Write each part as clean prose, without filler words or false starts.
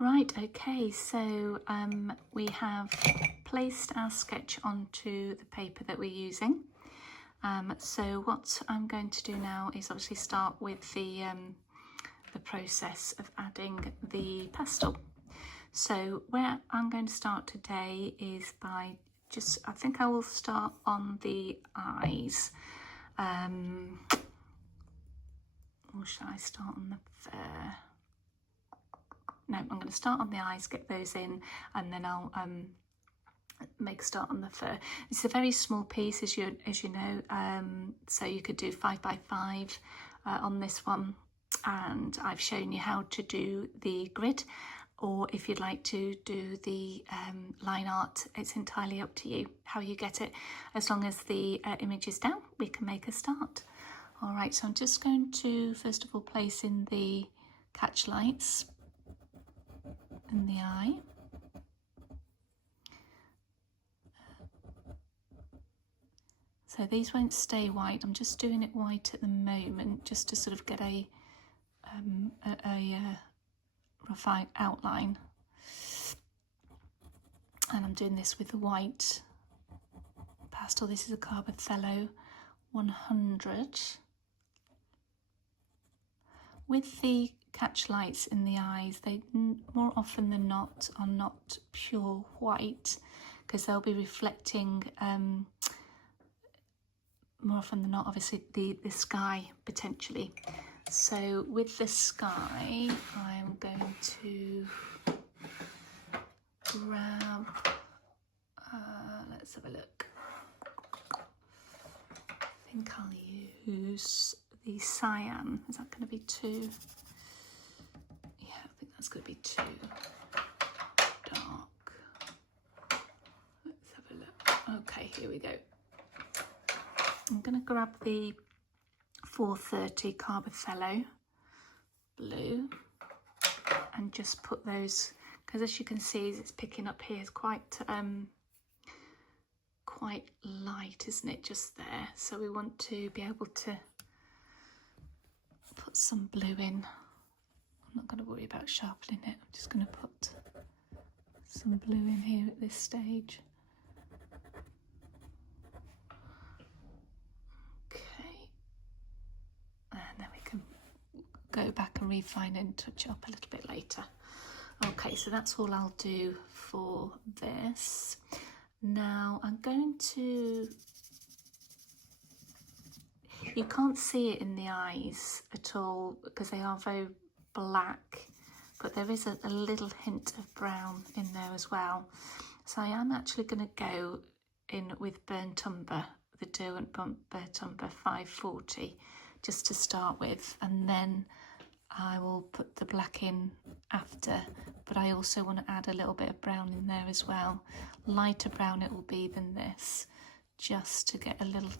Right, okay, so we have placed our sketch onto the paper that we're using. So what I'm going to do now is obviously start with the process of adding the pastel. So where I'm going to start today is by I think I will start on the eyes. Or shall I start on the fur? No, I'm going to start on the eyes, get those in, and then I'll make a start on the fur. It's a very small piece, as you know, so you could do 5 by 5 on this one, and I've shown you how to do the grid, or if you'd like to do the line art, it's entirely up to you how you get it. As long as the image is down, we can make a start. All right, so I'm just going to first of all place in the catch lights in the eye. So these won't stay white. I'm just doing it white at the moment, just to sort of get a rough outline. And I'm doing this with the white pastel. This is a Carbothello 100. With the catch lights in the eyes, they more often than not are not pure white, because they'll be reflecting more often than not, obviously, the sky potentially. So with the sky, I'm going to grab, let's have a look. I think I'll use the cyan. Is that going to be too? Yeah, I think that's going to be too dark. Let's have a look. Okay, here we go. I'm going to grab the 430 Carbothello blue and just put those, because as you can see, it's picking up here, it's quite light, isn't it, just there? So we want to be able to put some blue in. I'm not going to worry about sharpening it, I'm just going to put some blue in here at this stage. Okay, and then we can go back and refine and touch it up a little bit later. Okay, so that's all I'll do for this. Now I'm going to, you can't see it in the eyes at all because they are very black, but there is a little hint of brown in there as well. So I am actually going to go in with burnt umber, the Derwent burnt umber 540, just to start with, and then I will put the black in after, but I also want to add a little bit of brown in there as well. Lighter brown it will be than this, just to get a little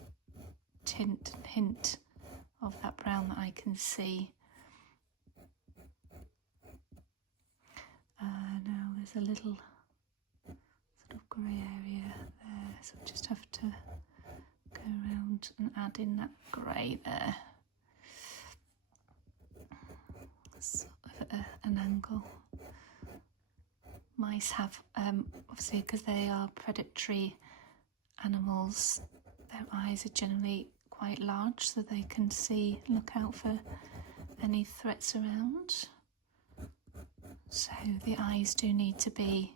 hint of that brown that I can see. Now there's a little sort of grey area there, so I just have to go around and add in that grey there. Sort of an angle. Mice have, obviously, because they are predatory animals, their eyes are generally quite large, so they can see, look out for any threats around. So the eyes do need to be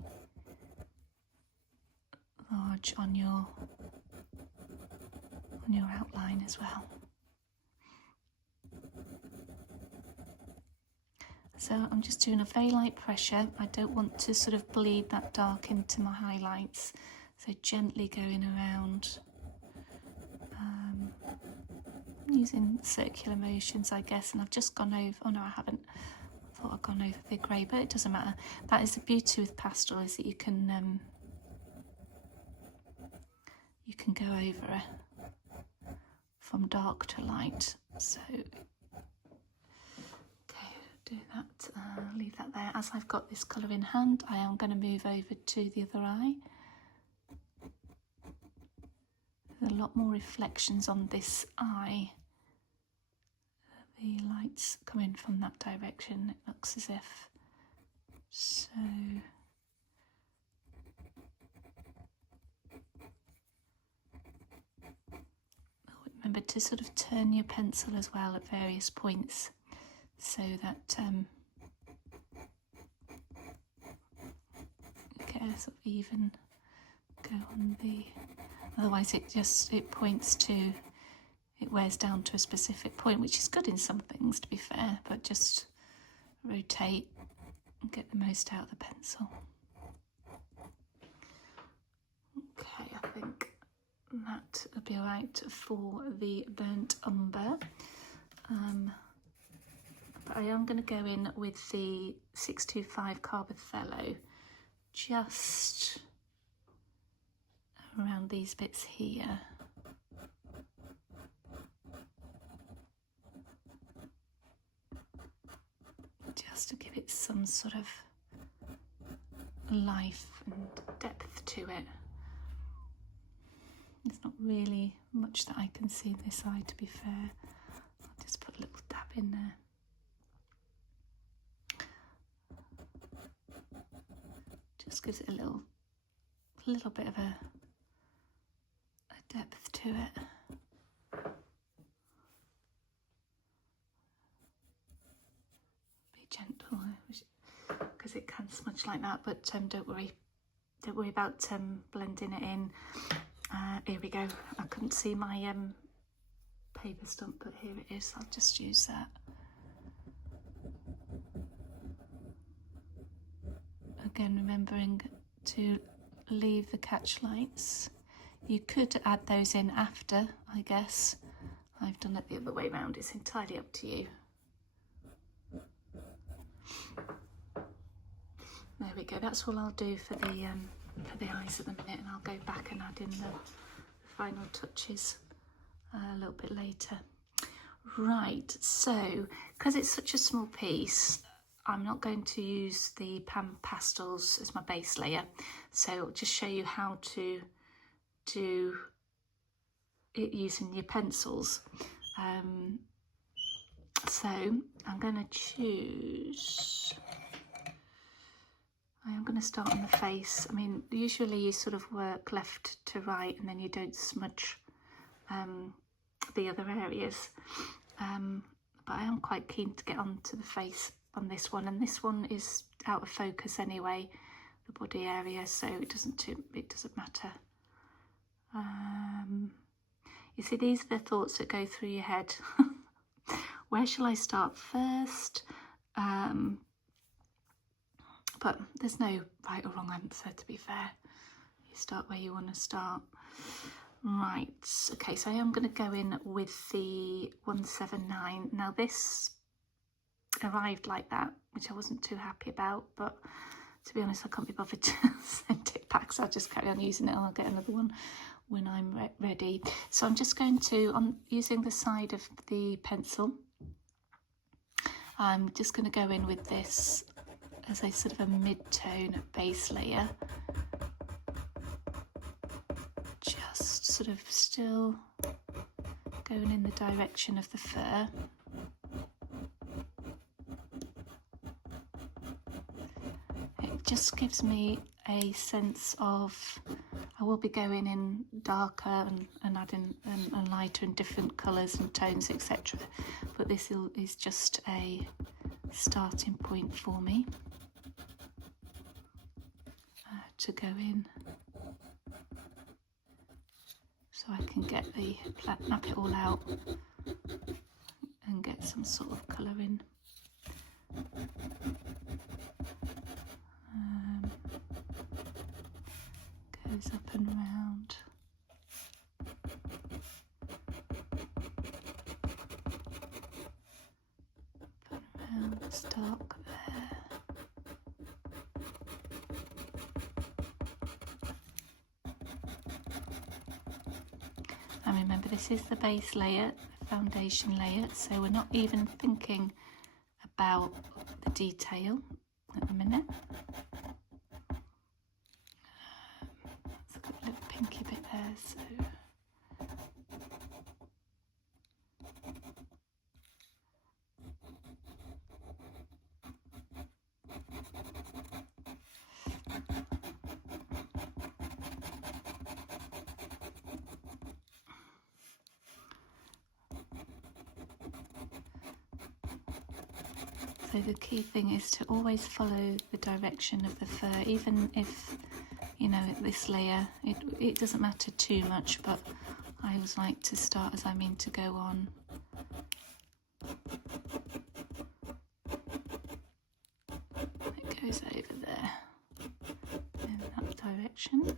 large on your outline as well. So I'm just doing a very light pressure. I don't want to sort of bleed that dark into my highlights. So gently going around, using circular motions, I guess. And I've just gone over, oh no, I haven't. I thought I'd gone over the grey, but it doesn't matter. That is the beauty with pastel, is that you can go over from dark to light. So do that, leave that there. As I've got this colour in hand, I am going to move over to the other eye. There's a lot more reflections on this eye. The lights come in from that direction. It looks as if to sort of turn your pencil as well at various points, so that get a sort of even go on the, otherwise it points to, it wears down to a specific point, which is good in some things, to be fair, but just rotate and get the most out of the pencil. Okay, I think that will be alright for the burnt umber. But I am going to go in with the 625 Carbothello just around these bits here. Just to give it some sort of life and depth to it. There's not really much that I can see on this side, to be fair. I'll just put a little dab in there. Just gives it a little bit of a depth to it. Be gentle, because it can smudge like that, but don't worry about blending it in. Here we go. I couldn't see my paper stump, but here it is. I'll just use that. Again, remembering to leave the catch lights. You could add those in after, I guess. I've done it the other way around. It's entirely up to you. There we go. That's all I'll do for the eyes at the minute, and I'll go back and add in the final touches a little bit later. Right, so because it's such a small piece, I'm not going to use the Pan Pastels as my base layer, so I'll just show you how to do it using your pencils. So I'm going to choose, I am going to start on the face. I mean, usually you sort of work left to right and then you don't smudge the other areas, but I am quite keen to get onto the face on this one, and this one is out of focus anyway, the body area, so it doesn't matter. You see, these are the thoughts that go through your head. Where shall I start first? But there's no right or wrong answer, to be fair. You start where you want to start. Right, okay, so I am going to go in with the 179. Now this arrived like that, which I wasn't too happy about, but to be honest, I can't be bothered to send it back, so I'll just carry on using it and I'll get another one when I'm ready. So I'm just going to, using the side of the pencil, I'm just going to go in with this as a sort of a mid-tone base layer, just sort of still going in the direction of the fur. It just gives me a sense of, I will be going in darker and adding and lighter and different colours and tones, etc. But this is just a starting point for me to go in, so I can get map it all out and get some sort of colour in. Goes up and round. Up and round, it's dark there. And remember, this is the base layer, the foundation layer, so we're not even thinking about the detail at the minute. It's got a little pinky bit there, so So the key thing is to always follow the direction of the fur, even if, you know, this layer, it doesn't matter too much, but I always like to start as I mean to go on. It goes over there in that direction.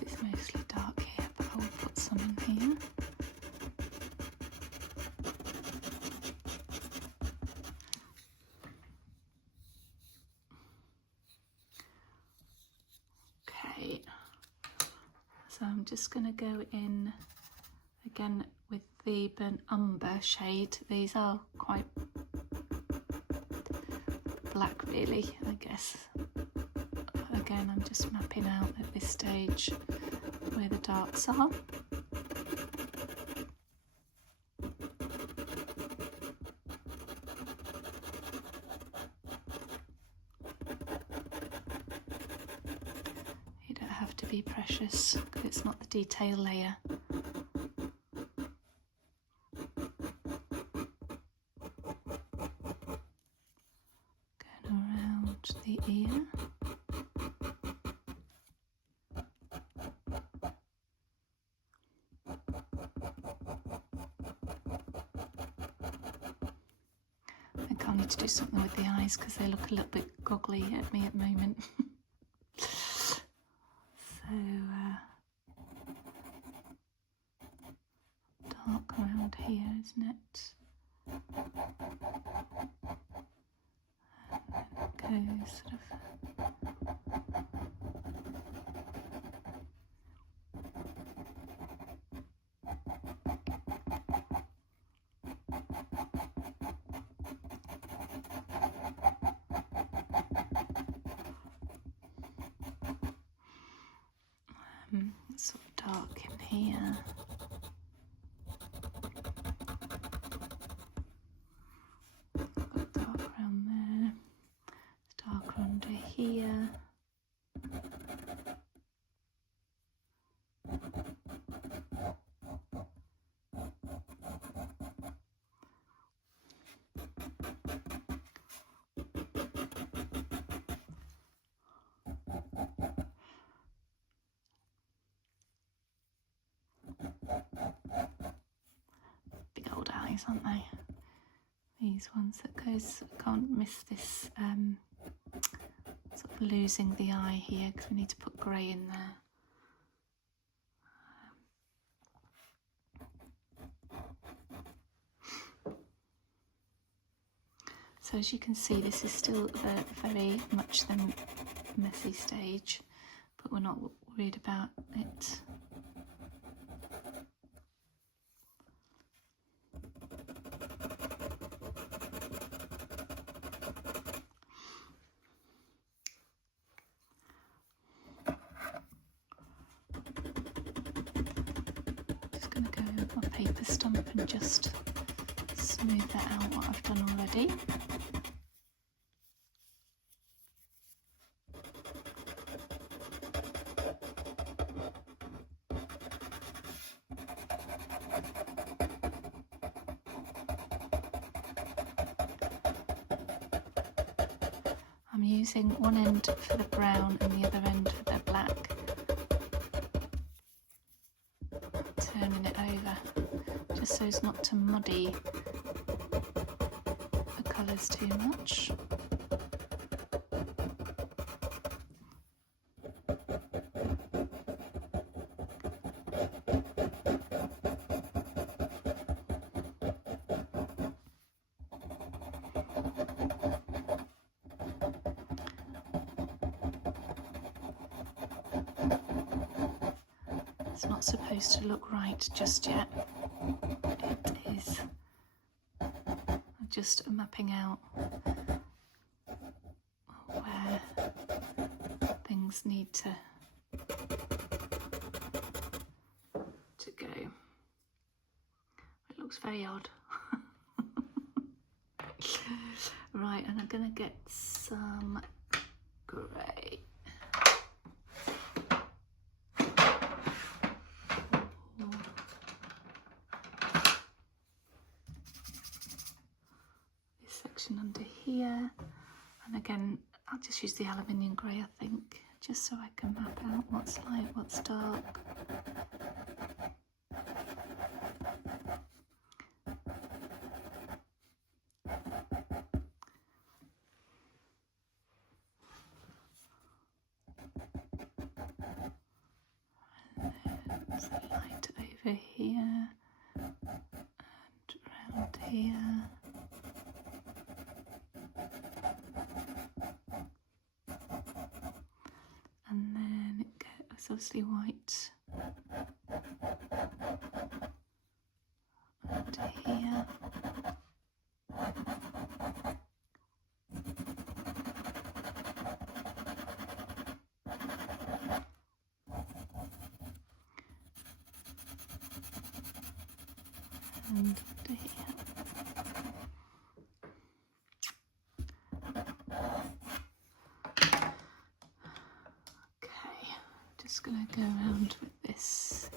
This is mostly dark here, but I will put some in here. Okay, so I'm just going to go in again with the burnt umber shade. These are quite black really, I guess. Again, I'm just mapping out at this stage where the darks are. You don't have to be precious because it's not the detail layer. Going around the ear. I need to do something with the eyes because they look a little bit goggly at me at the moment. So dark around here, isn't it? And then it goes sort of sort of dark in here. Got dark around there. It's darker under here. Big old eyes, aren't they? These ones that goes, can't miss this sort of losing the eye here because we need to put grey in there. So as you can see, this is still very much the messy stage, but we're not worried about it. Just going to go with my paper stump and just smooth that out, what I've done already. I'm using one end for the brown and the other end for the black, turning it over just so as not to muddy the colours too much. It's not supposed to look right just yet. It is. I'm just mapping out where things need to go. It looks very odd. Right, and I'm going to get some grey. section under here, and again I'll just use the aluminium grey, I think, just so I can map out what's light, what's dark. There's a light over here and around here. And then it goes obviously white under here. And under here. Okay, just going to go around with this.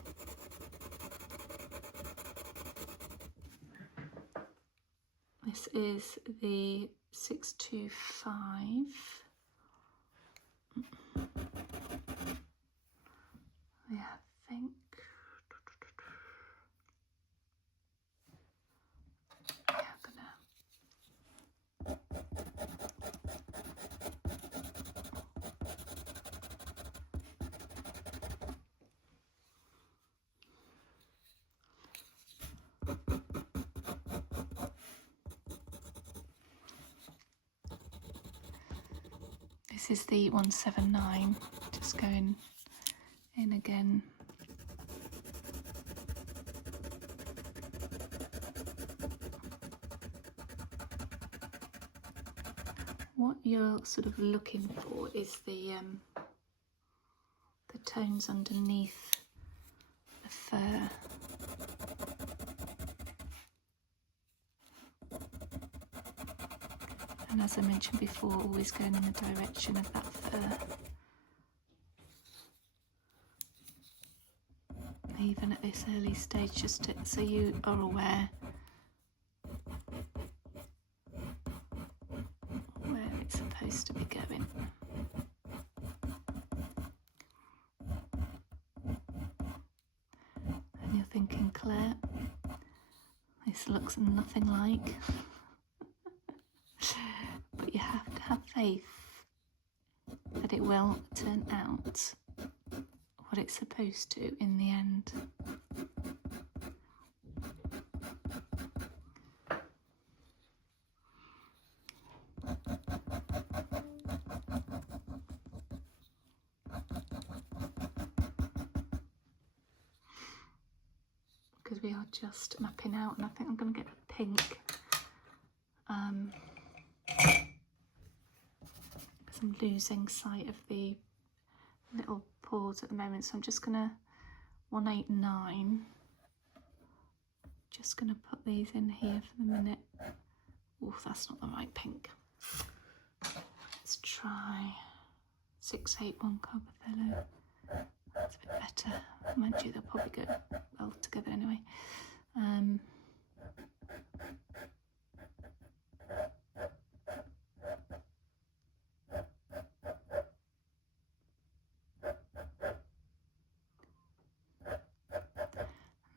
This is the 625. Yeah, I think. Yeah, I'm gonna. This is the 179, just going in again. What you're sort of looking for is the tones underneath the fur. And as I mentioned before, always going in the direction of that fur. Even at this early stage, just so you are aware where it's supposed to be going. And you're thinking, Claire, this looks nothing like. But you have to have faith that it will turn out what it's supposed to in the end. Because we are just mapping out, and I think I'm going to get a pink. Because I'm losing sight of the little paws at the moment, so I'm just going to 189. Just going to put these in here for the minute. Oh, that's not the right pink. Let's try 681 Carbothello. That's a bit better. Mind you, they'll probably go well together anyway.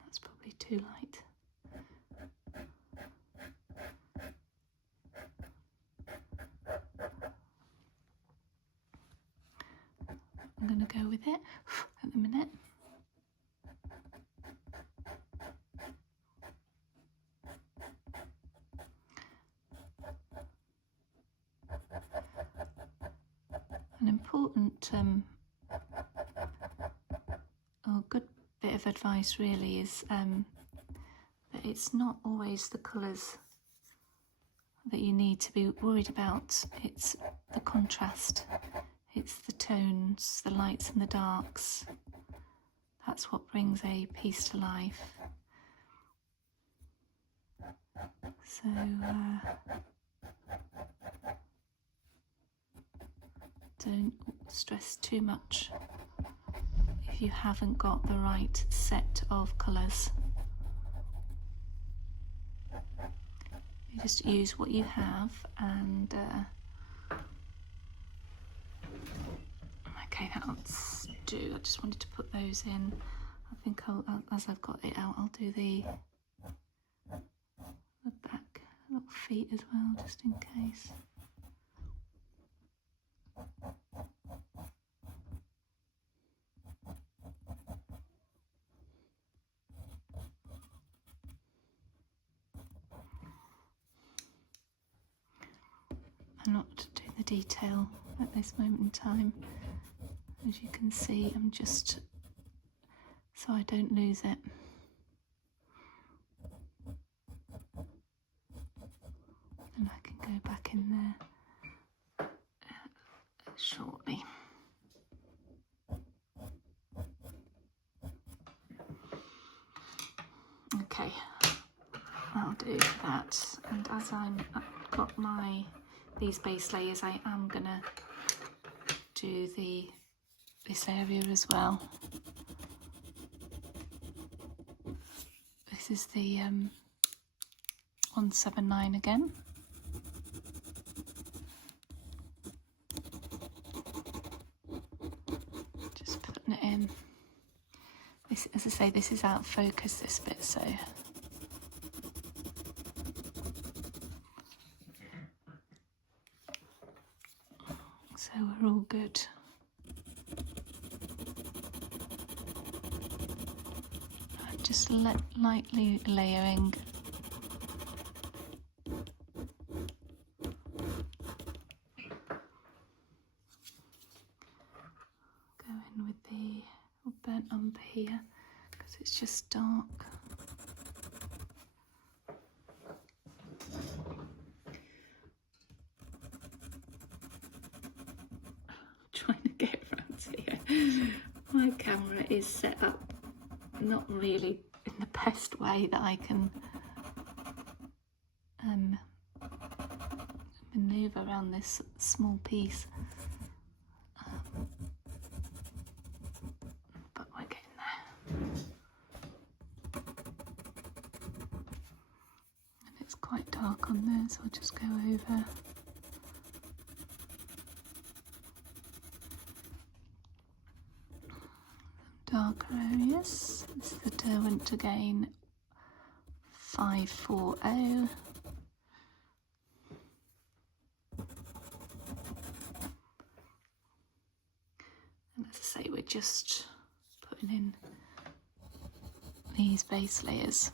That's probably too light. I'm going to go with it at the minute. An important or good bit of advice really is that it's not always the colours that you need to be worried about. It's the contrast, it's the tones, the lights and the darks. That's what brings a piece to life. So don't stress too much if you haven't got the right set of colours. You just use what you have, and okay, that'll do. I just wanted to put those in. I think as I've got it out, I'll do the back little feet as well, just in case. I'm not doing the detail at this moment in time. As you can see, I'm just so I don't lose it. And I can go back in there shortly. Okay, I'll do that. And as I've got these base layers, I am gonna do this area as well. This is the 179 again. Just putting it in. This, as I say, this is out of focus, this bit, so we're all good. Just lightly layering. Go in with the burnt umber here because it's just dark. Trying to get around here. My camera is set up not really in the best way that I can maneuver around this small piece, but we're getting there. And it's quite dark on there, so I'll just go over. Darker areas. This is the Derwent again, 540. And as I say, we're just putting in these base layers.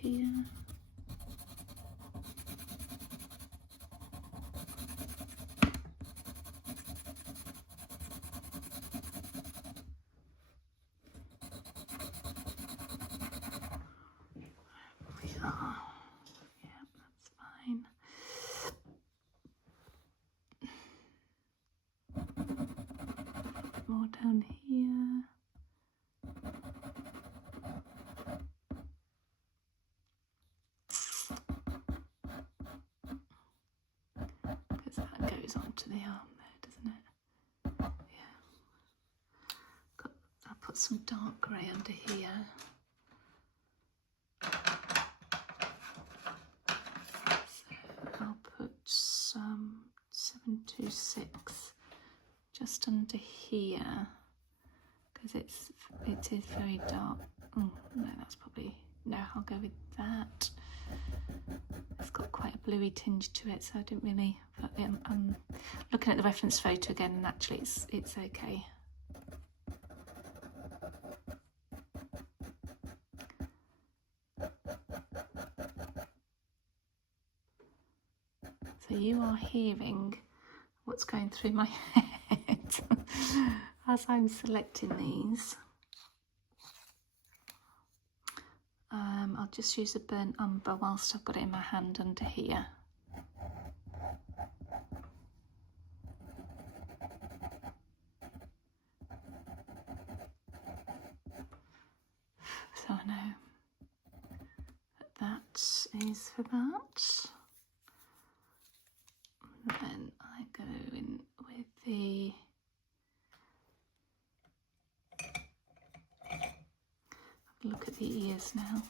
Here. We are. Yeah, that's fine. A bit more down here. Onto the arm there, doesn't it? Yeah. I'll put some dark grey under here. So I'll put some 726 just under here because it is very dark. Oh no, that's probably no. I'll go with that. It's got quite a bluey tinge to it, so I didn't really. But I'm looking at the reference photo again, and actually, it's okay. So you are hearing what's going through my head as I'm selecting these. I'll just use a burnt umber whilst I've got it in my hand under here. So I know that those for that. And then I go in with the look at the ears now.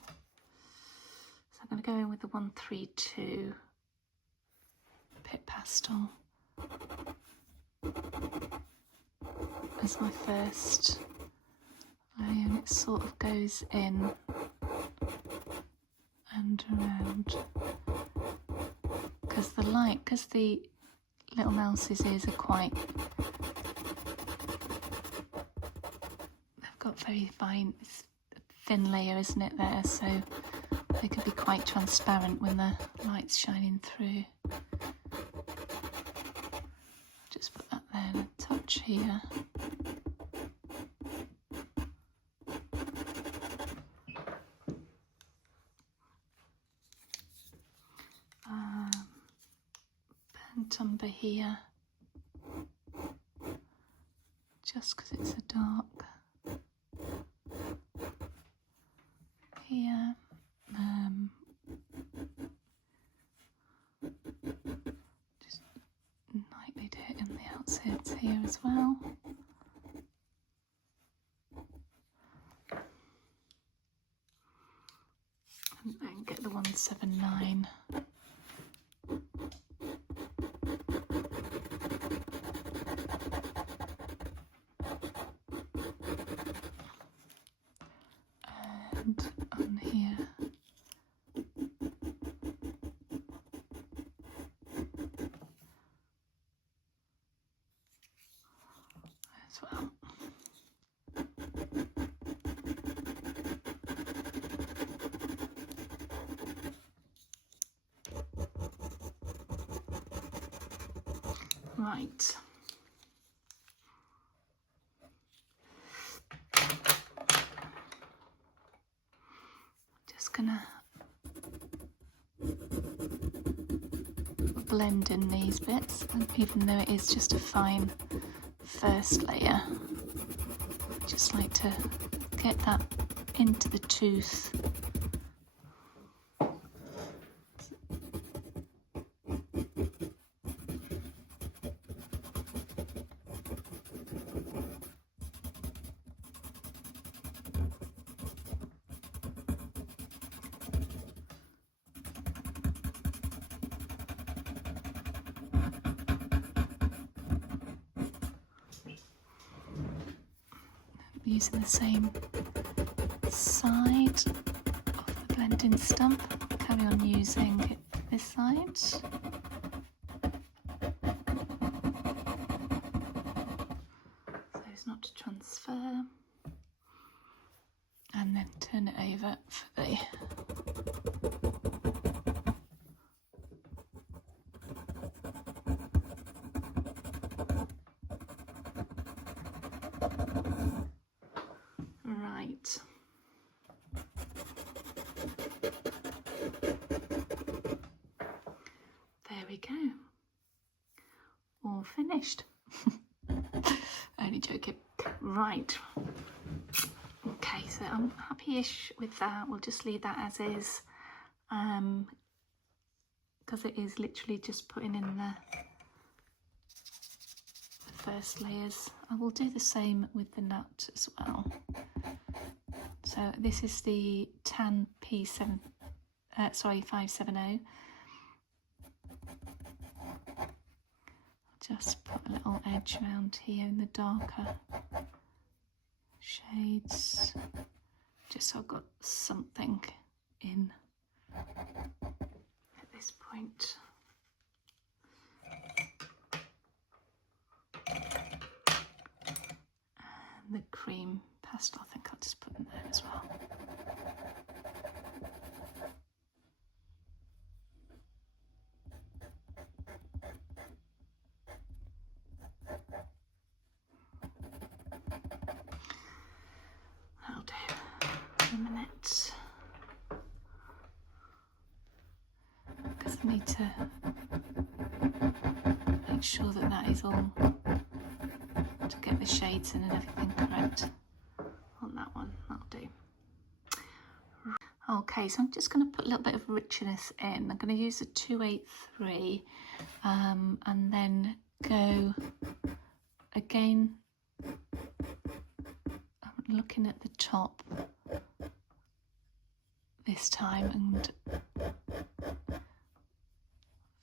So I'm going to go in with the 132 Pit Pastel as my first layer, and it sort of goes in and around, because the little mouse's ears are quite, they've got very fine, it's a thin layer, isn't it, there, so they can be quite transparent when the light's shining through. Just put that there and a touch here. Burnt umber here, just because it's a dark here. Just lightly do it in the outsides here as well. And then get the 179. And on here. As well. Right. Just gonna blend in these bits, and even though it is just a fine first layer, I just like to get that into the tooth. Using the same side of the blending stump, carry on using it this side. So it's not to transfer, and then turn it over for the right. There we go. All finished. Only joking. Right. Okay, so I'm happy-ish with that. We'll just leave that as is, because it is literally just putting in the first layers. I will do the same with the nut as well. So this is the Tan P7, 570. Just put a little edge around here in the darker shades, just so I've got something in at this point. And the cream pastel, I think I'll just put in there as well. That'll do. A minute. Because I need to make sure that that is all, to get the shades in and everything correct on that one. That'll do. Okay, so I'm just going to put a little bit of richness in. I'm going to use a 283 and then go again. I'm looking at the top this time, and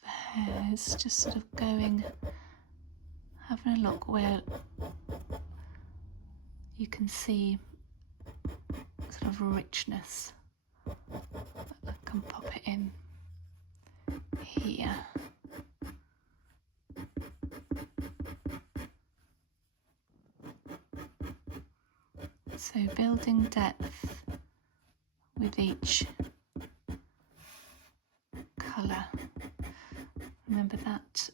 the hairs just sort of going, having a look where you can see sort of richness. I can pop it in here. So building depth with each colour. Remember that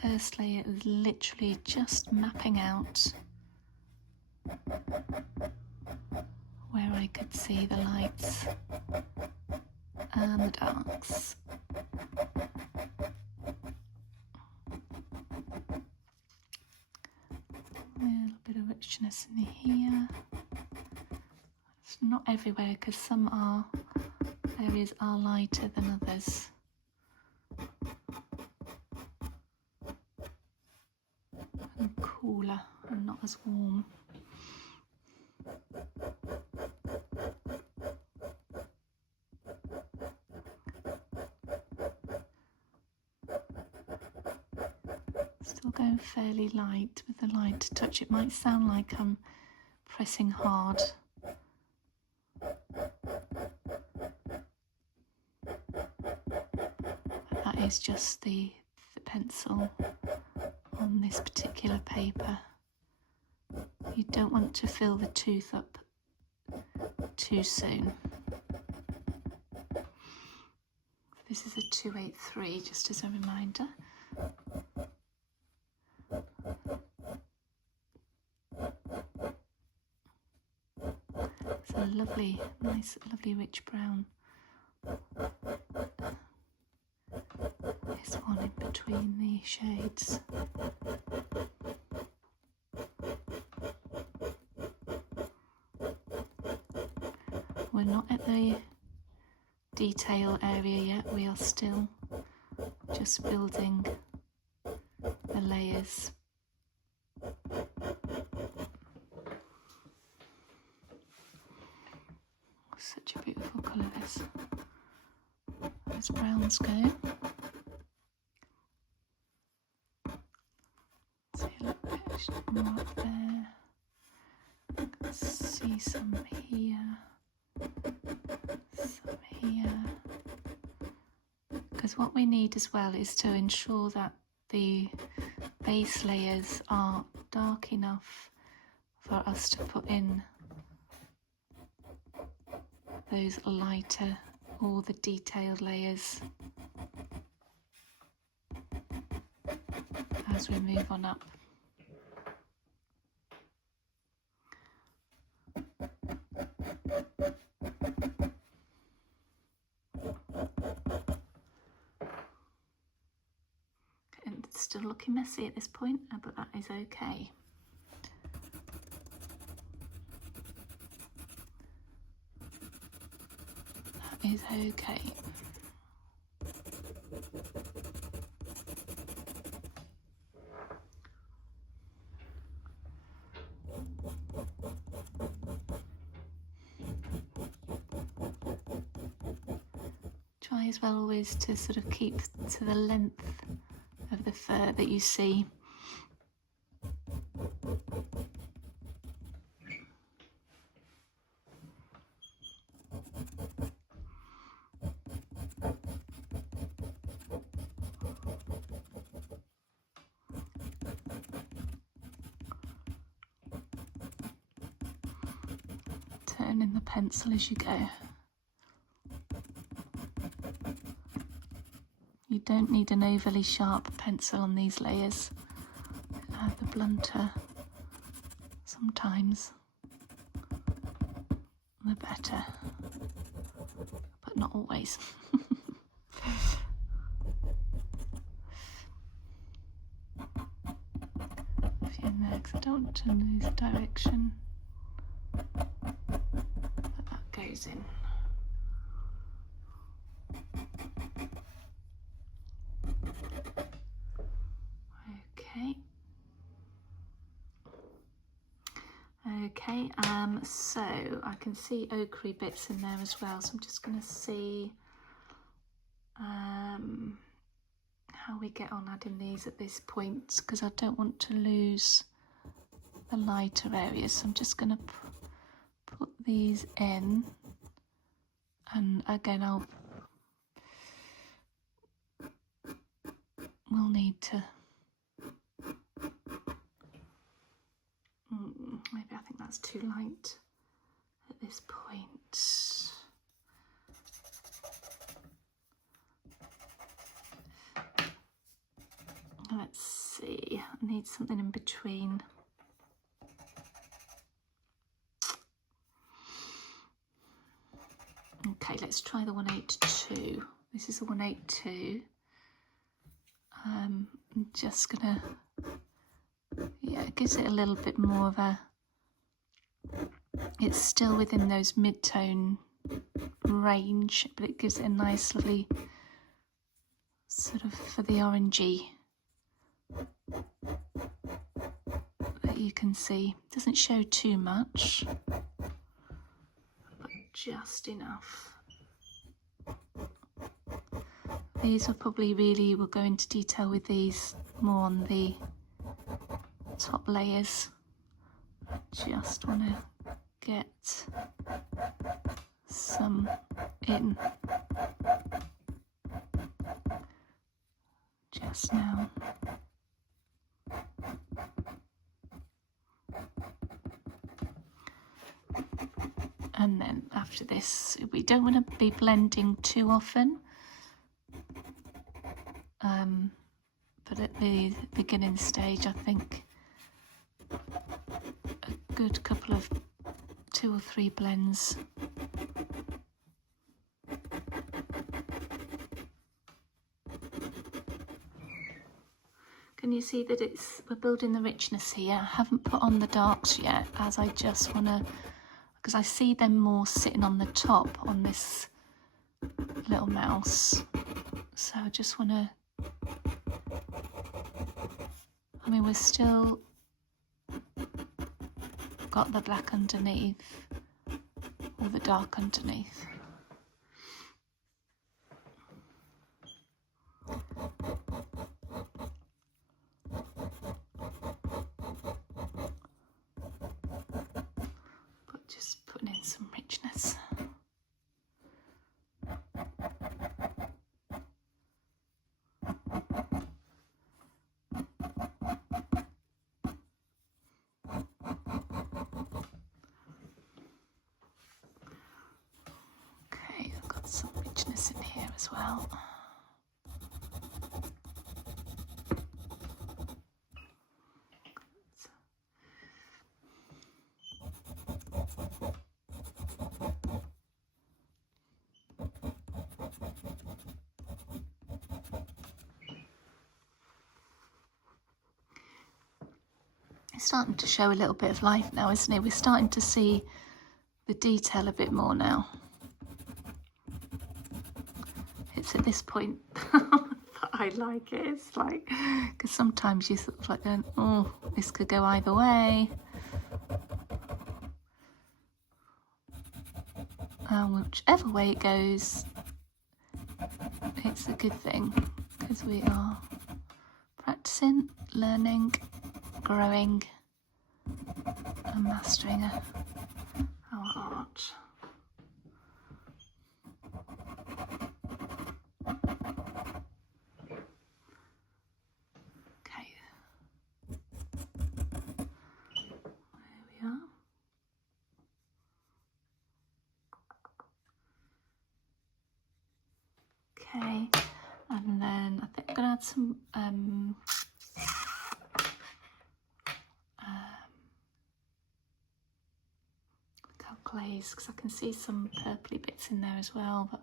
first layer is literally just mapping out where I could see the lights and the darks. A little bit of richness in here. It's not everywhere because some areas are lighter than others. And cooler and not as warm. Still going fairly light with the light touch. It might sound like I'm pressing hard. But that is just the pencil on this particular paper. You don't want to fill the tooth up too soon. This is a 283, just as a reminder. It's a lovely, nice, lovely rich brown. This one in between the shades. We're not at the detail area yet, we are still just building the layers. Such a beautiful colour this. As browns go. See a little bit more up there. See some here. Some here. Because what we need as well is to ensure that the base layers are dark enough for us to put in those lighter or the detailed layers as we move on up. And it's still looking messy at this point, but that is okay. Is okay. Try as well always to sort of keep to the length of the fur that you see. Turning the pencil as you go. You don't need an overly sharp pencil on these layers. The blunter, sometimes, the better, but not always. A few in there because I don't want to lose direction. But that goes those in. Okay. Okay, so I can see ochre bits in there as well, so I'm just going to see how we get on adding these at this point, because I don't want to lose the lighter areas. So I'm just going to put these in, and again we'll need to maybe I think that's too light at this point. Let's see, I need something in between. Okay, let's try the 182. This is the 182. I'm just gonna, yeah, it gives it a little bit more of a, it's still within those mid-tone range, but it gives it a nice lovely sort of for the orangey that you can see. Doesn't show too much, but just enough. These will probably really, we'll go into detail with these more on the top layers. Just want to get some in just now. And then after this, we don't want to be blending too often. But at the beginning stage, I think a good couple of 2 or 3 blends. Can you see that we're building the richness here? I haven't put on the darks yet, as I just want to, because I see them more sitting on the top on this little mouse. So I just want to, I mean, we're still got the black underneath, or the dark underneath. But just putting in some richness. Some richness in here as well. It's starting to show a little bit of life now, isn't it? We're starting to see the detail a bit more now. It's at this point that I like it. It's like, because sometimes you sort of like going, oh, this could go either way. Whichever way it goes, it's a good thing, because we are practicing, learning, growing, and mastering our art. Okay, and then I think I'm going to add some glaze, because I can see some purpley bits in there as well, but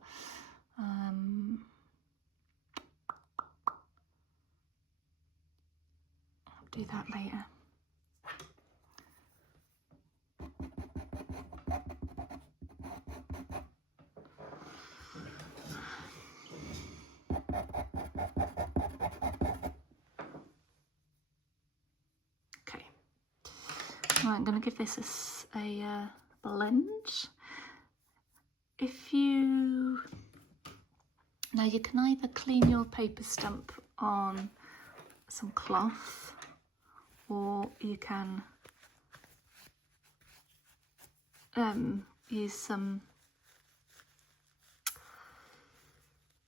I'll do that later. Right, I'm going to give this a blend. If you... Now you can either clean your paper stump on some cloth, or you can use some,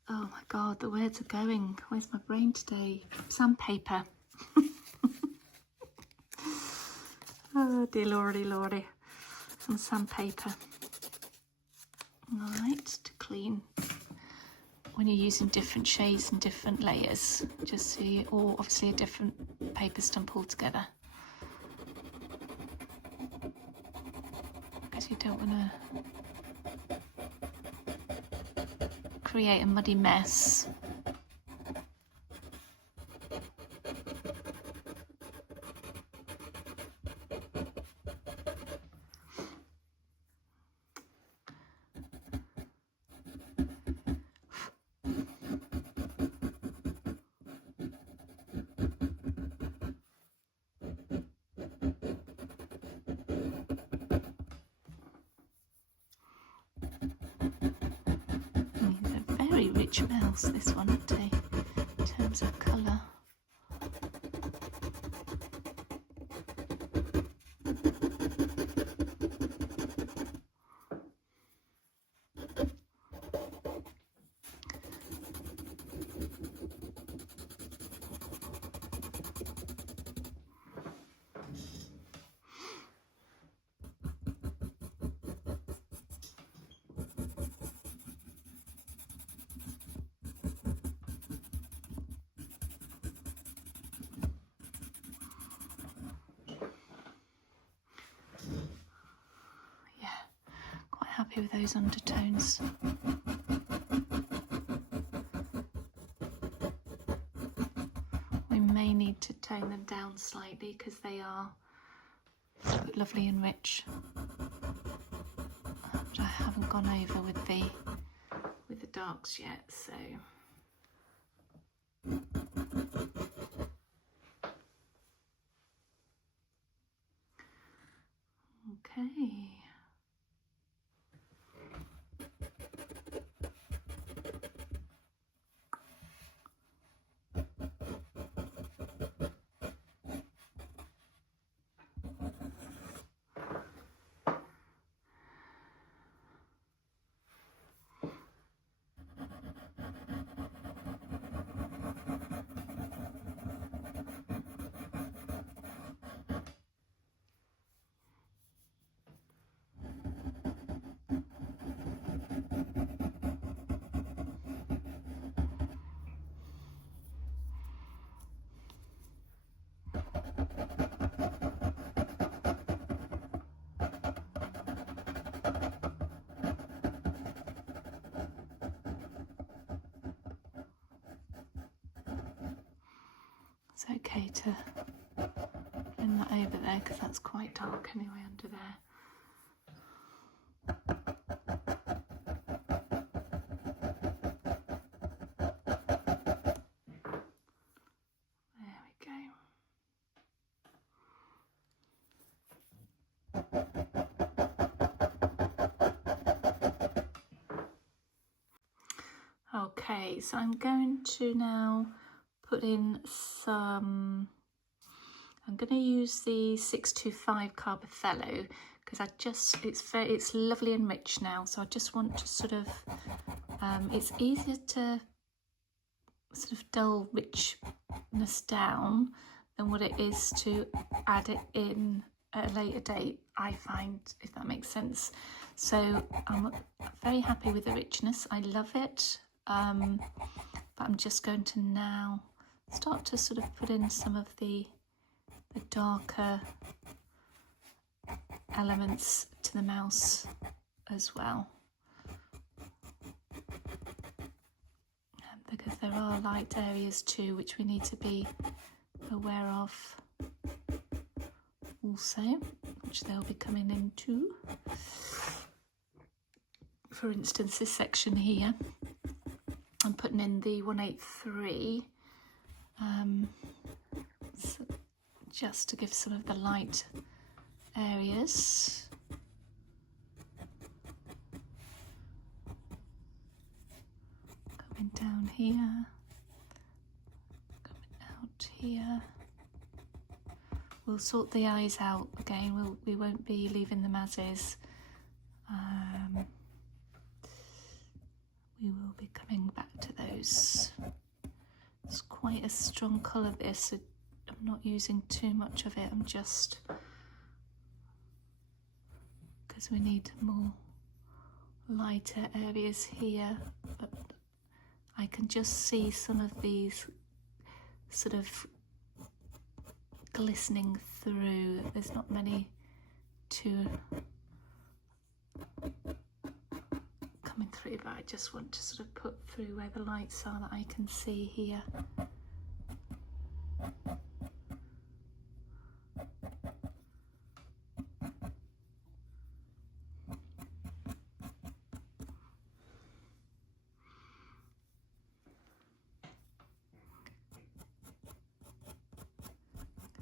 oh my god, the words are going, where's my brain today? Sandpaper. Oh dear lordy lordy, some sandpaper. Alright, to clean when you're using different shades and different layers, just so you, or obviously a different paper stump altogether, because you don't want to create a muddy mess. Very rich mouse, this one, today, in terms of colour. Happy with those undertones. We may need to tone them down slightly because they are lovely and rich. But I haven't gone over with the darks yet, so okay. It's okay to blend that over there because that's quite dark anyway under there. There we go. Okay, so I'm going to now put in some, I'm going to use the 625 Carbothello because it's lovely and rich now, so I just want to sort of, it's easier to sort of dull richness down than what it is to add it in at a later date, I find, if that makes sense. So I'm very happy with the richness, I love it, but I'm just going to now start to sort of put in some of the darker elements to the mouse as well, because there are light areas too which we need to be aware of also, which they'll be coming into. For instance, this section here, I'm putting in the 183 so just to give some of the light areas. Coming down here, coming out here. We'll sort the eyes out again. We won't be leaving them as is. We will be coming back to those. It's quite a strong colour this, so I'm not using too much of it. I'm just, because we need more lighter areas here, but I can just see some of these sort of glistening through. There's not many to coming through, but I just want to sort of put through where the lights are that I can see here.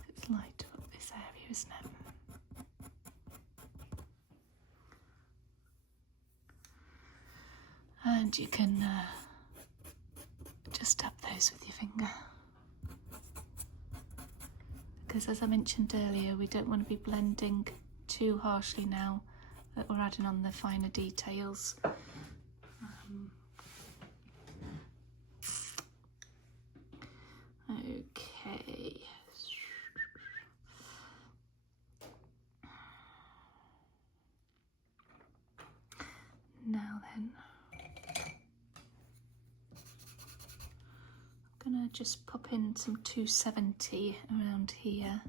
It's light up this area, isn't it? And you can just tap those with your finger, because as I mentioned earlier, we don't want to be blending too harshly now that we're adding on the finer details. Okay. Now then, I'm gonna just pop in some 270 around here.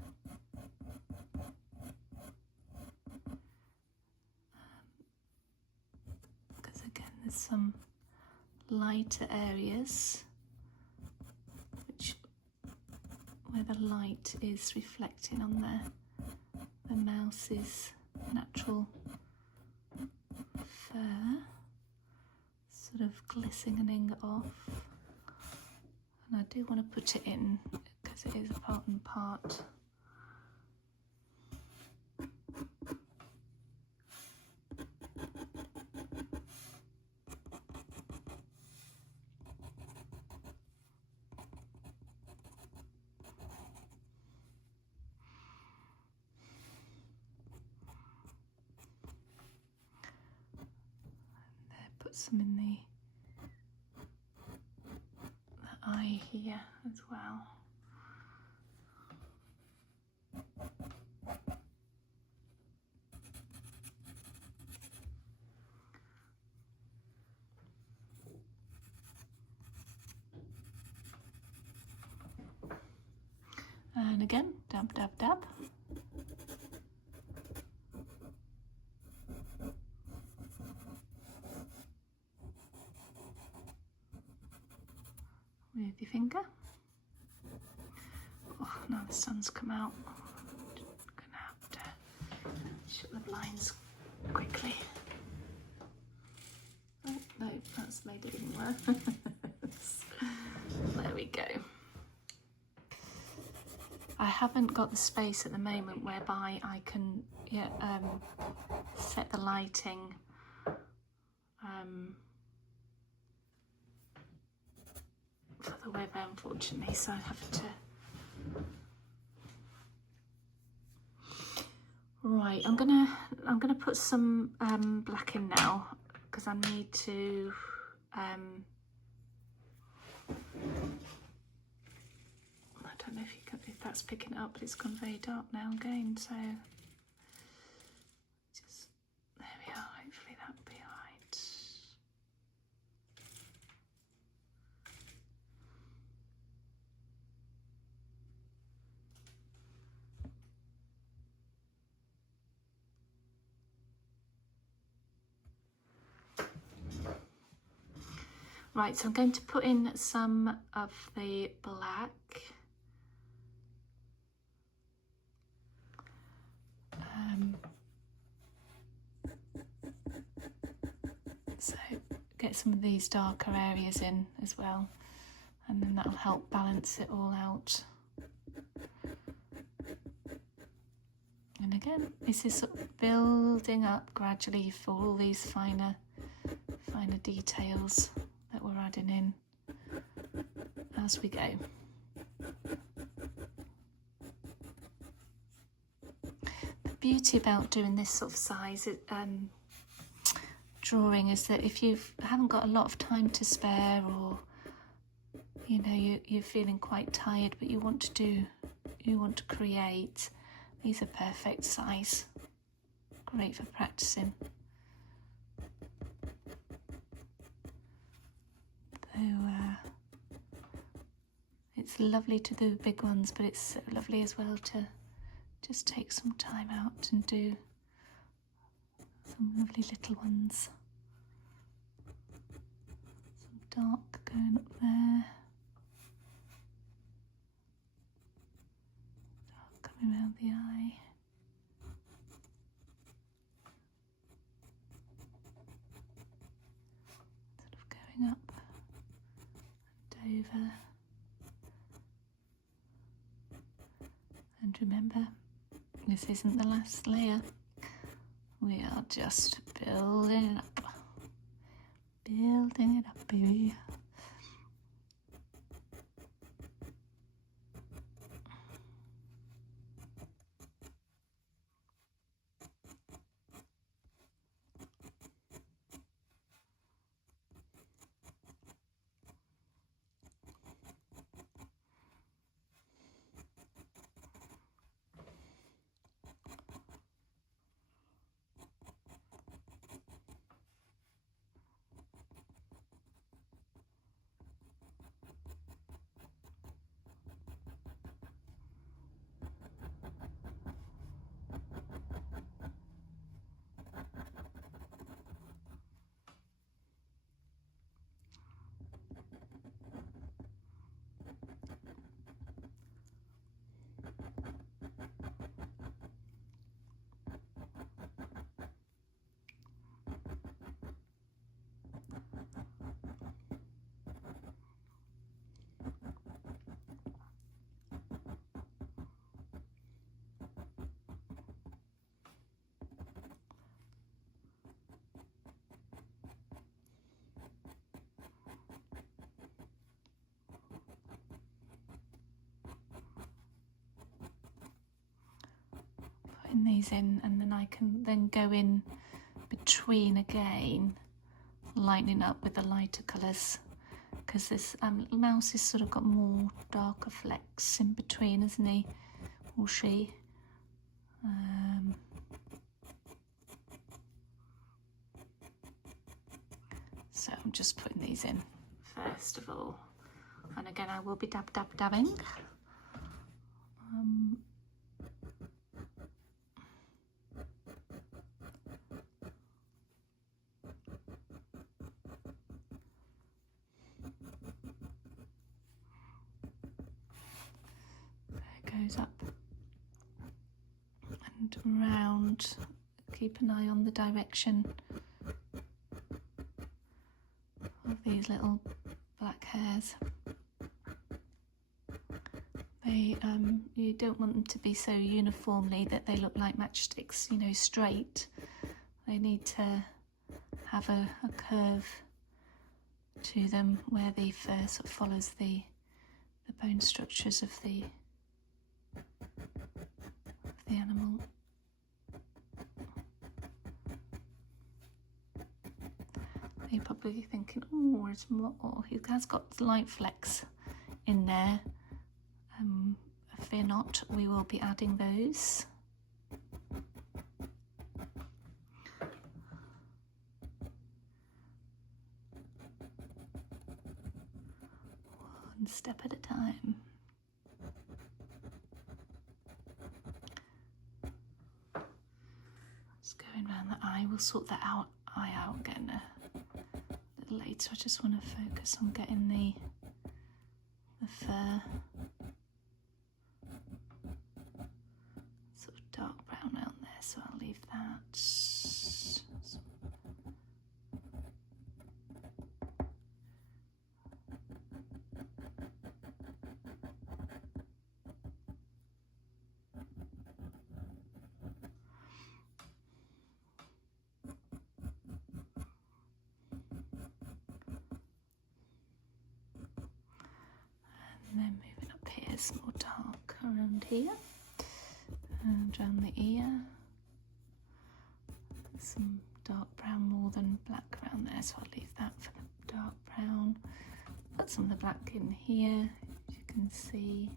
Because again, there's some lighter areas where the light is reflecting on the mouse's natural fur, sort of glistening off. And I do want to put it in because it is a part and part. Put some in the eye here as well. And again, dab, dab, dab. With your finger. Oh, now the sun's come out. I'm gonna have to shut the blinds quickly. Oh no, that's made it even worse. There we go. I haven't got the space at the moment whereby I can set the lighting for the web, unfortunately, so I have to. Right, I'm gonna put some black in now because I need to I don't know if that's picking it up, but it's gone very dark now again, so just there we are. Hopefully that'll be all right. Right, so I'm going to put in some of the black. So get some of these darker areas in as well, and then that'll help balance it all out. And again, this is sort of building up gradually for all these finer details that we're adding in as we go. The beauty about doing this sort of size drawing is that if you haven't got a lot of time to spare, or you know you're feeling quite tired but you want to create, these are perfect size, great for practicing. It's lovely to do big ones, but it's so lovely as well to just take some time out and do some lovely little ones. Some dark going up there, dark coming around the eye. Sort of going up and over. And remember, this isn't the last layer. We are just building it up. Building it up, baby. These in, and then I can then go in between again, lightening up with the lighter colours, because this mouse has sort of got more darker flecks in between, hasn't he, or she? So I'm just putting these in first of all, and again I will be dabbing. Goes up and round. Keep an eye on the direction of these little black hairs. They you don't want them to be so uniformly that they look like matchsticks, you know, straight. They need to have a curve to them where the fur sort of follows the bone structures of the animal. You're probably thinking, oh, it's more. He has got light flecks in there. Fear not, we will be adding those. One step at a time. Going around the eye, we'll sort that eye out again a little later. I just want to focus on getting the fur sort of dark brown around there, so I'll leave that. then moving up here, it's more dark around here, and around the ear. Some dark brown more than black around there, so I'll leave that for the dark brown. Got some of the black in here, as you can see.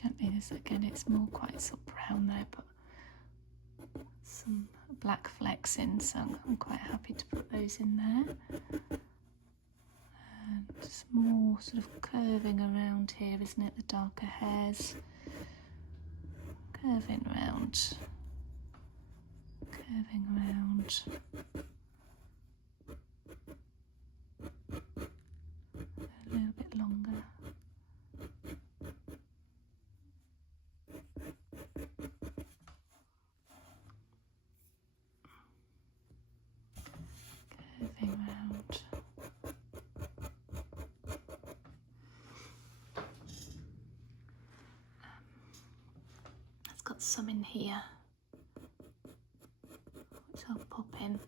Gently, this again, it's more quite sort of brown there, but some black flecks in, so I'm quite happy to put those in there. And just more sort of curving around here, isn't it? The darker hairs curving round, curving round. A little bit longer. Curving round. It's got some in here, which I'll pop in,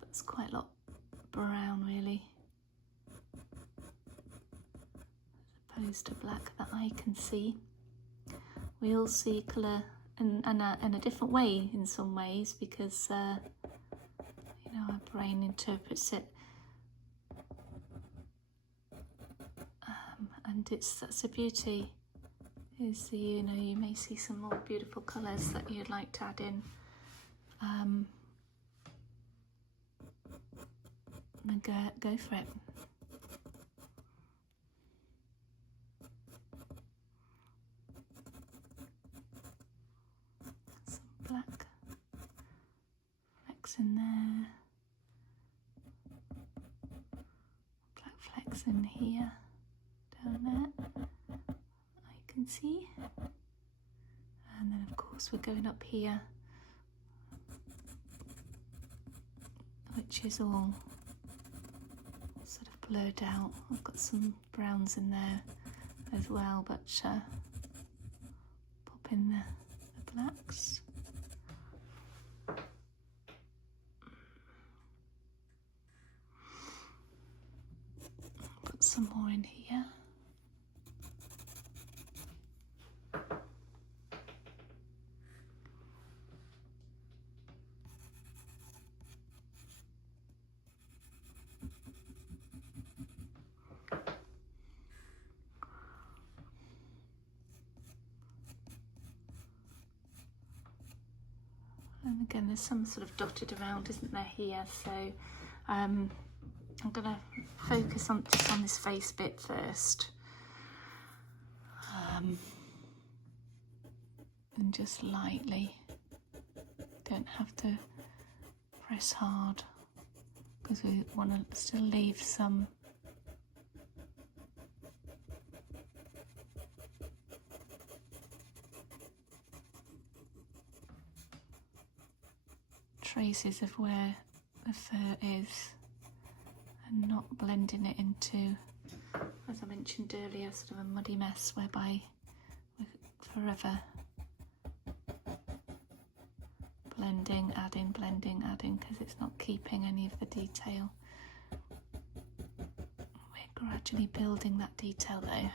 but it's quite a lot brown really, as opposed to black that I can see. We all see colour in a different way in some ways, because you know, our brain interprets it, and that's the beauty. Is the, you know, you may see some more beautiful colours that you'd like to add in, and go for it. Some black flecks in there, black flecks in here, down there. Can see, and then of course we're going up here, which is all sort of blurred out. I've got some browns in there as well, but pop in the blacks. Put some more in here. And again, there's some sort of dotted around, isn't there, here? So I'm going to focus on just on this face bit first, and just lightly. Don't have to press hard, because we want to still leave some traces of where the fur is, and not blending it into, as I mentioned earlier, sort of a muddy mess whereby we're forever blending, adding, because it's not keeping any of the detail. We're gradually building that detail though.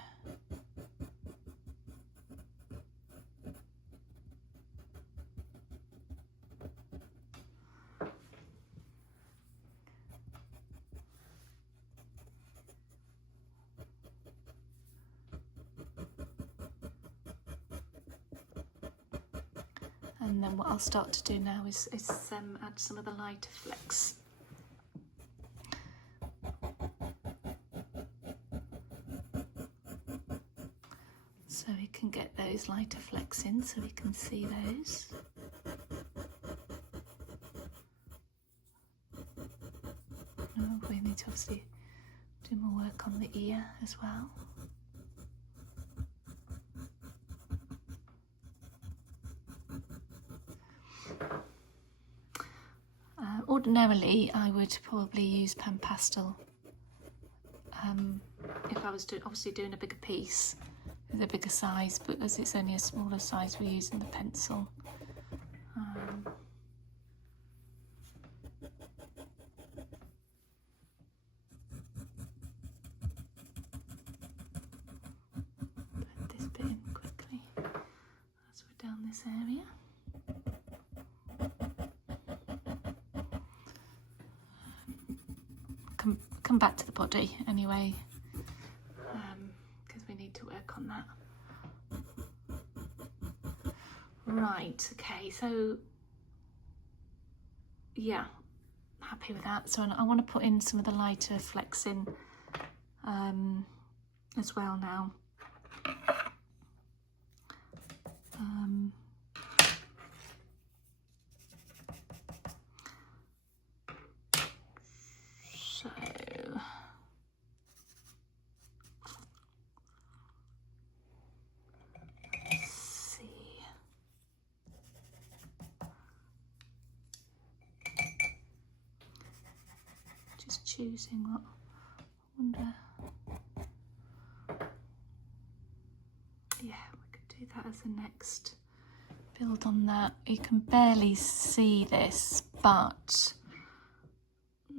And then what I'll start to do now is add some of the lighter flecks. So we can get those lighter flecks in, so we can see those. Oh, we need to obviously do more work on the ear as well. Ordinarily I would probably use pen pastel if I was obviously doing a bigger piece with a bigger size, but as it's only a smaller size we're using the pencil. Put this bit in quickly as we're down this area. Come back to the body anyway, because we need to work on that. Right, okay, so yeah, happy with that. So I want to put in some of the lighter flecks in as well now. So let's see. Just choosing what I wonder. Yeah, we could do that as the next build on that. You can barely see this, but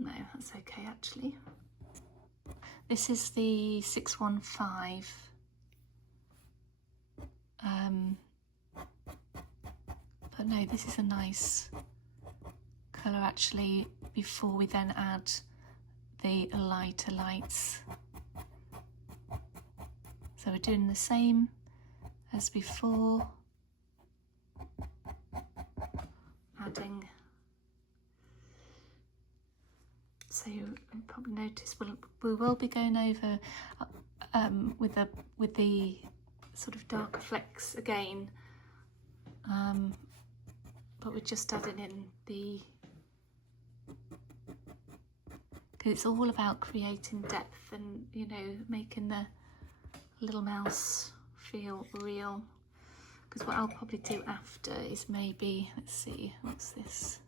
no, that's okay actually. This is the 615. But no, this is a nice colour actually, before we then add the lighter lights. So we're doing the same as before, adding. So you probably notice we will be going over with the sort of darker flecks again, but we're just adding in the, because it's all about creating depth and, you know, making the little mouse feel real. Because what I'll probably do after is maybe, let's see, what's this?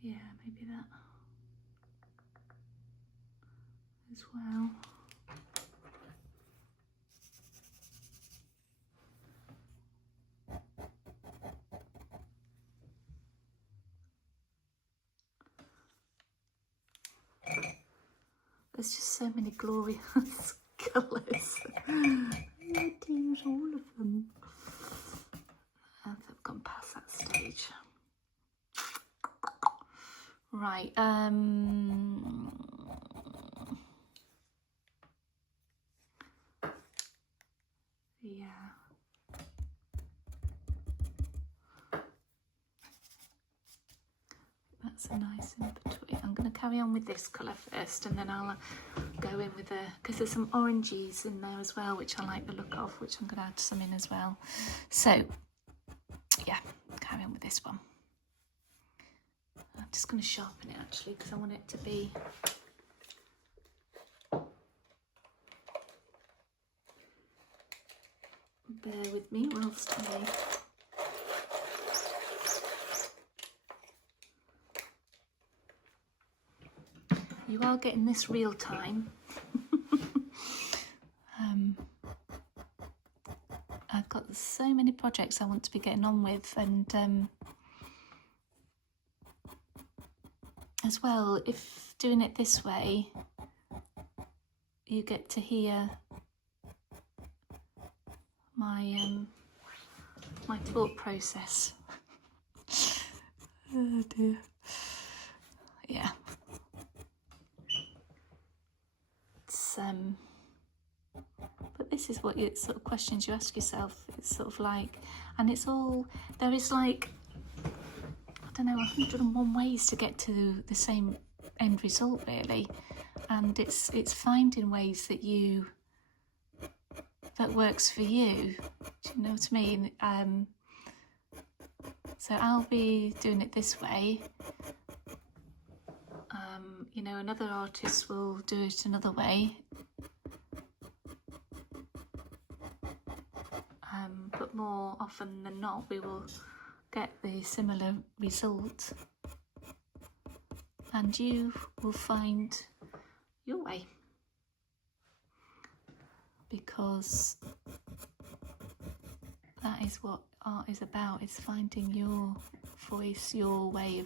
Yeah, maybe that as well. There's just so many glorious colours. Oh dear, all of them. I've gone past that stage. Right, yeah. That's a nice in between. I'm going to carry on with this colour first, and then I'll go in with the, because there's some oranges in there as well, which I like the look of, which I'm going to add some in as well. So, yeah, carry on with this one. I'm just going to sharpen it actually, because I want it to be bear with me whilst I you are getting this real time. I've got so many projects I want to be getting on with, and as well, if doing it this way, you get to hear my my thought process. Oh dear. Yeah. It's but this is what you sort of questions you ask yourself. It's sort of like, and it's all, there is like, I don't know, 101 ways to get to the same end result really, and it's finding ways that that works for you. Do you know what I mean? So I'll be doing it this way. You know, another artist will do it another way. But more more often than not we will get the similar result, and you will find your way, because that is what art is about. It's finding your voice, your way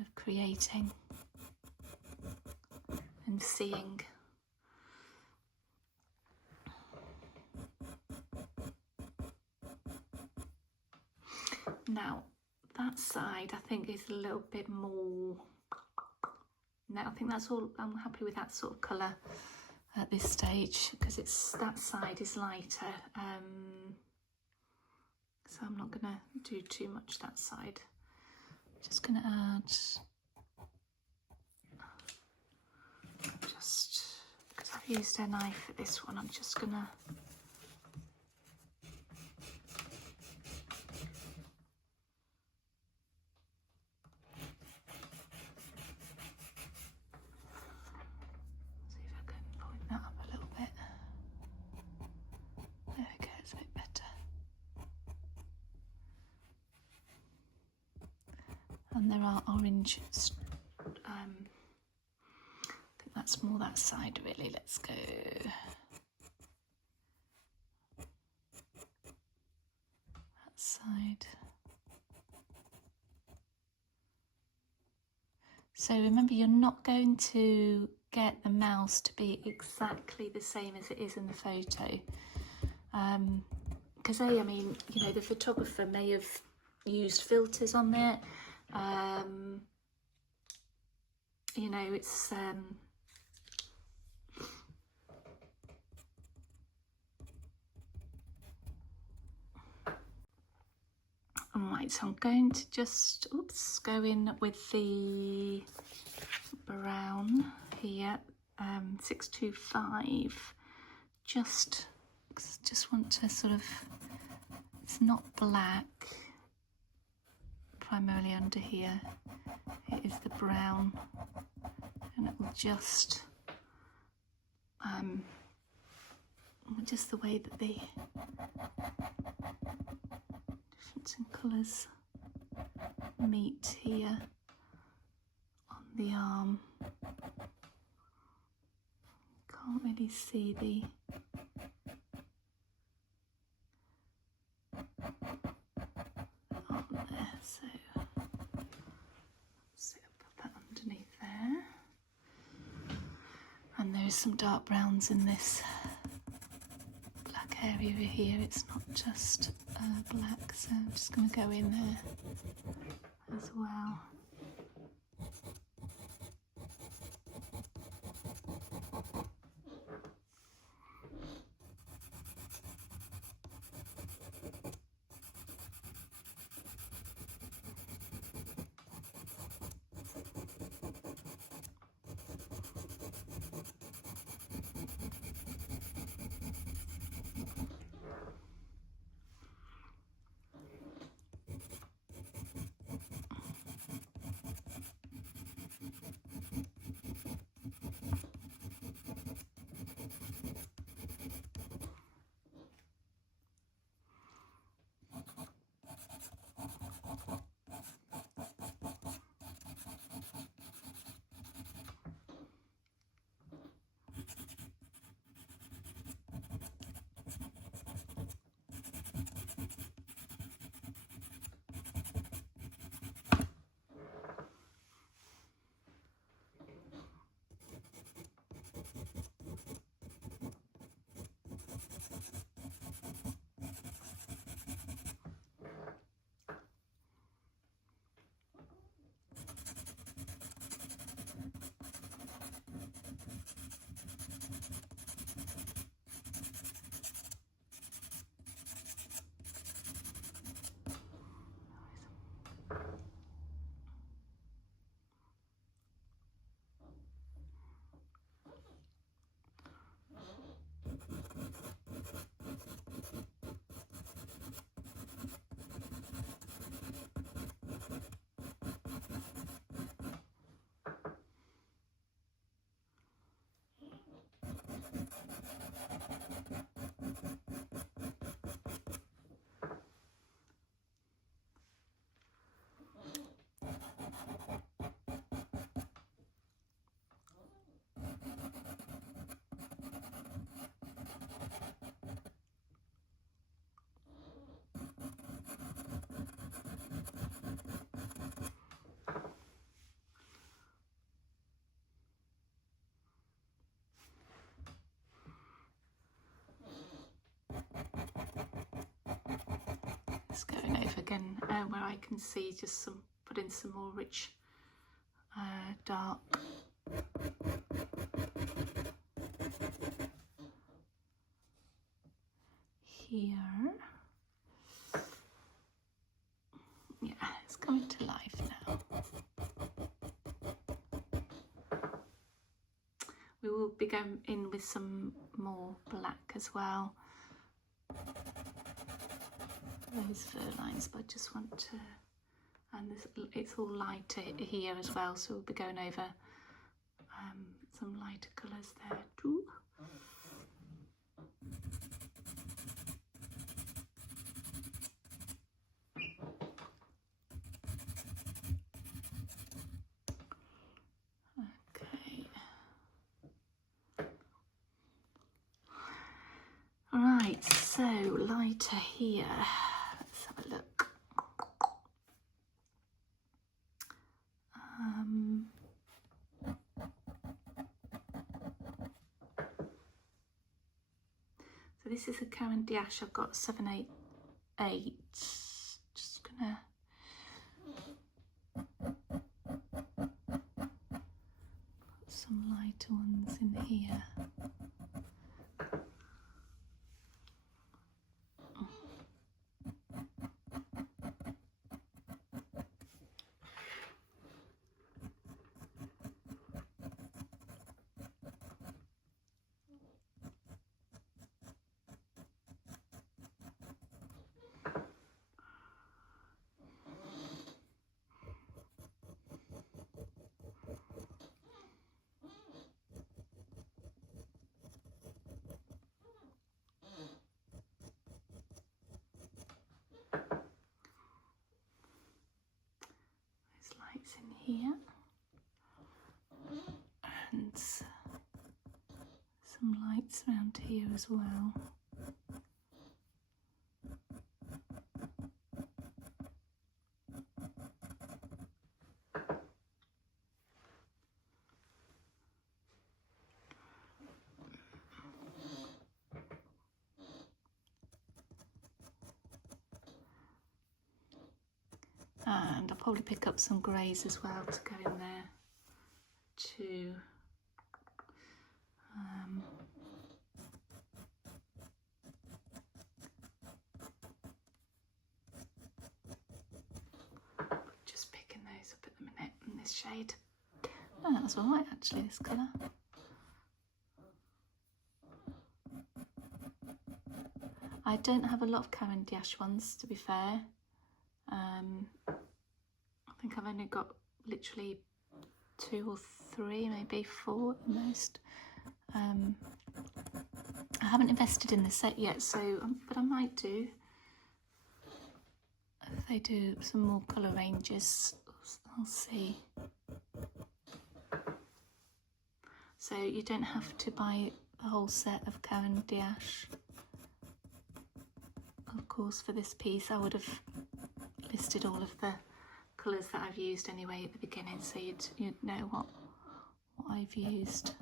of creating and seeing. Now that side I think is a little bit more, no, I think that's all. I'm happy with that sort of colour at this stage, because it's, that side is lighter, so I'm not going to do too much that side. Just going to add, just because I've used a knife for this one, I'm just going to and there are orange, I think that's more that side really. Let's go that side. So remember, you're not going to get the mouse to be exactly the same as it is in the photo, because I mean, you know, the photographer may have used filters on it. You know, it's alright, so I'm going to just go in with the brown here, 625, just want to sort of, it's not black primarily under here, it is the brown, and it will just the way that the difference in colours meet here on the arm. Can't really see the arm there, so let's see, I'll put that underneath there. And there is some dark browns in this black area over here. It's not just black, so I'm just going to go in there as well. again where I can see just put in some more rich dark. Here. Yeah, it's coming to life now. We will be going in with some more black as well. Those fur lines, but I just want to, and it's all lighter here as well, so we'll be going over some lighter colours there too. Okay. Right, so lighter here. Let's have a look. So this is a Caran d'Ache. I've got 788. Just gonna put some lighter ones in here. Lights in here and some lights around here as well. And I'll probably pick up some greys as well to go in there too. Just picking those up at the minute in this shade. Oh, that's all right actually, this colour. I don't have a lot of Caran d'Ache ones, to be fair. I think I've only got literally 2 or 3, maybe 4 at most. I haven't invested in the set yet, so but I might do. If they do some more colour ranges, I'll see. So you don't have to buy the whole set of Caran d'Ache. Of course, for this piece I would have listed all of the colours that I've used anyway at the beginning, so you'd know what I've used.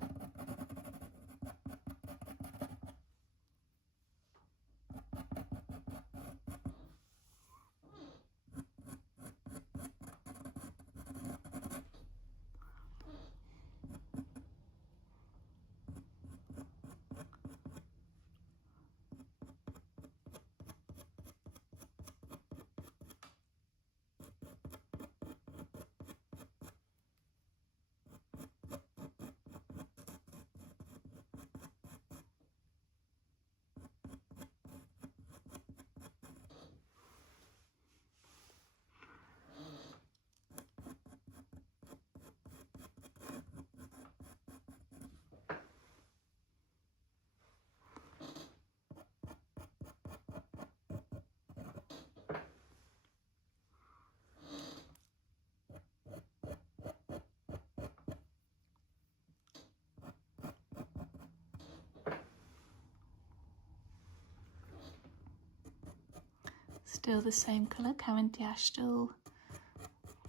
Still the same colour, Caran d'Ache, still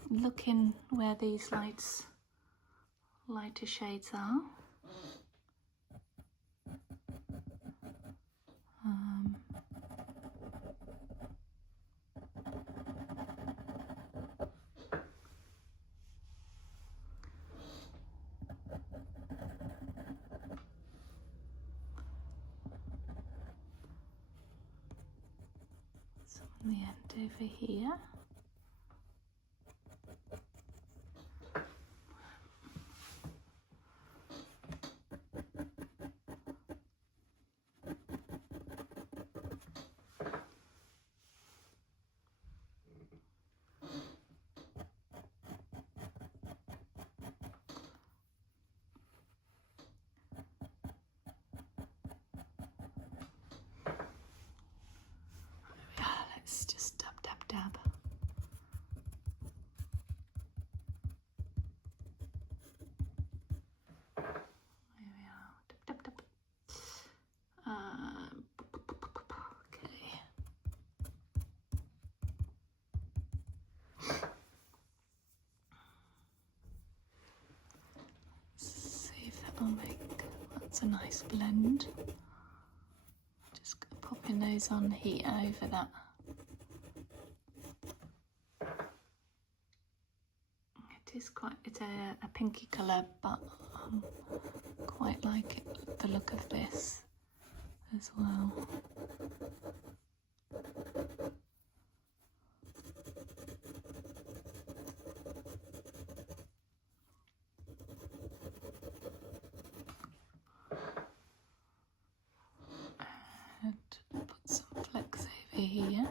looking where these lighter shades are. and the end over here. Let's just dab, dab, dab. There we are. Dab, dab, dab. Okay. See if that will make, that's a nice blend. Just popping those on here over that. It's quite, it's a pinky colour, but quite like it, the look of this as well. And put some flecks over here.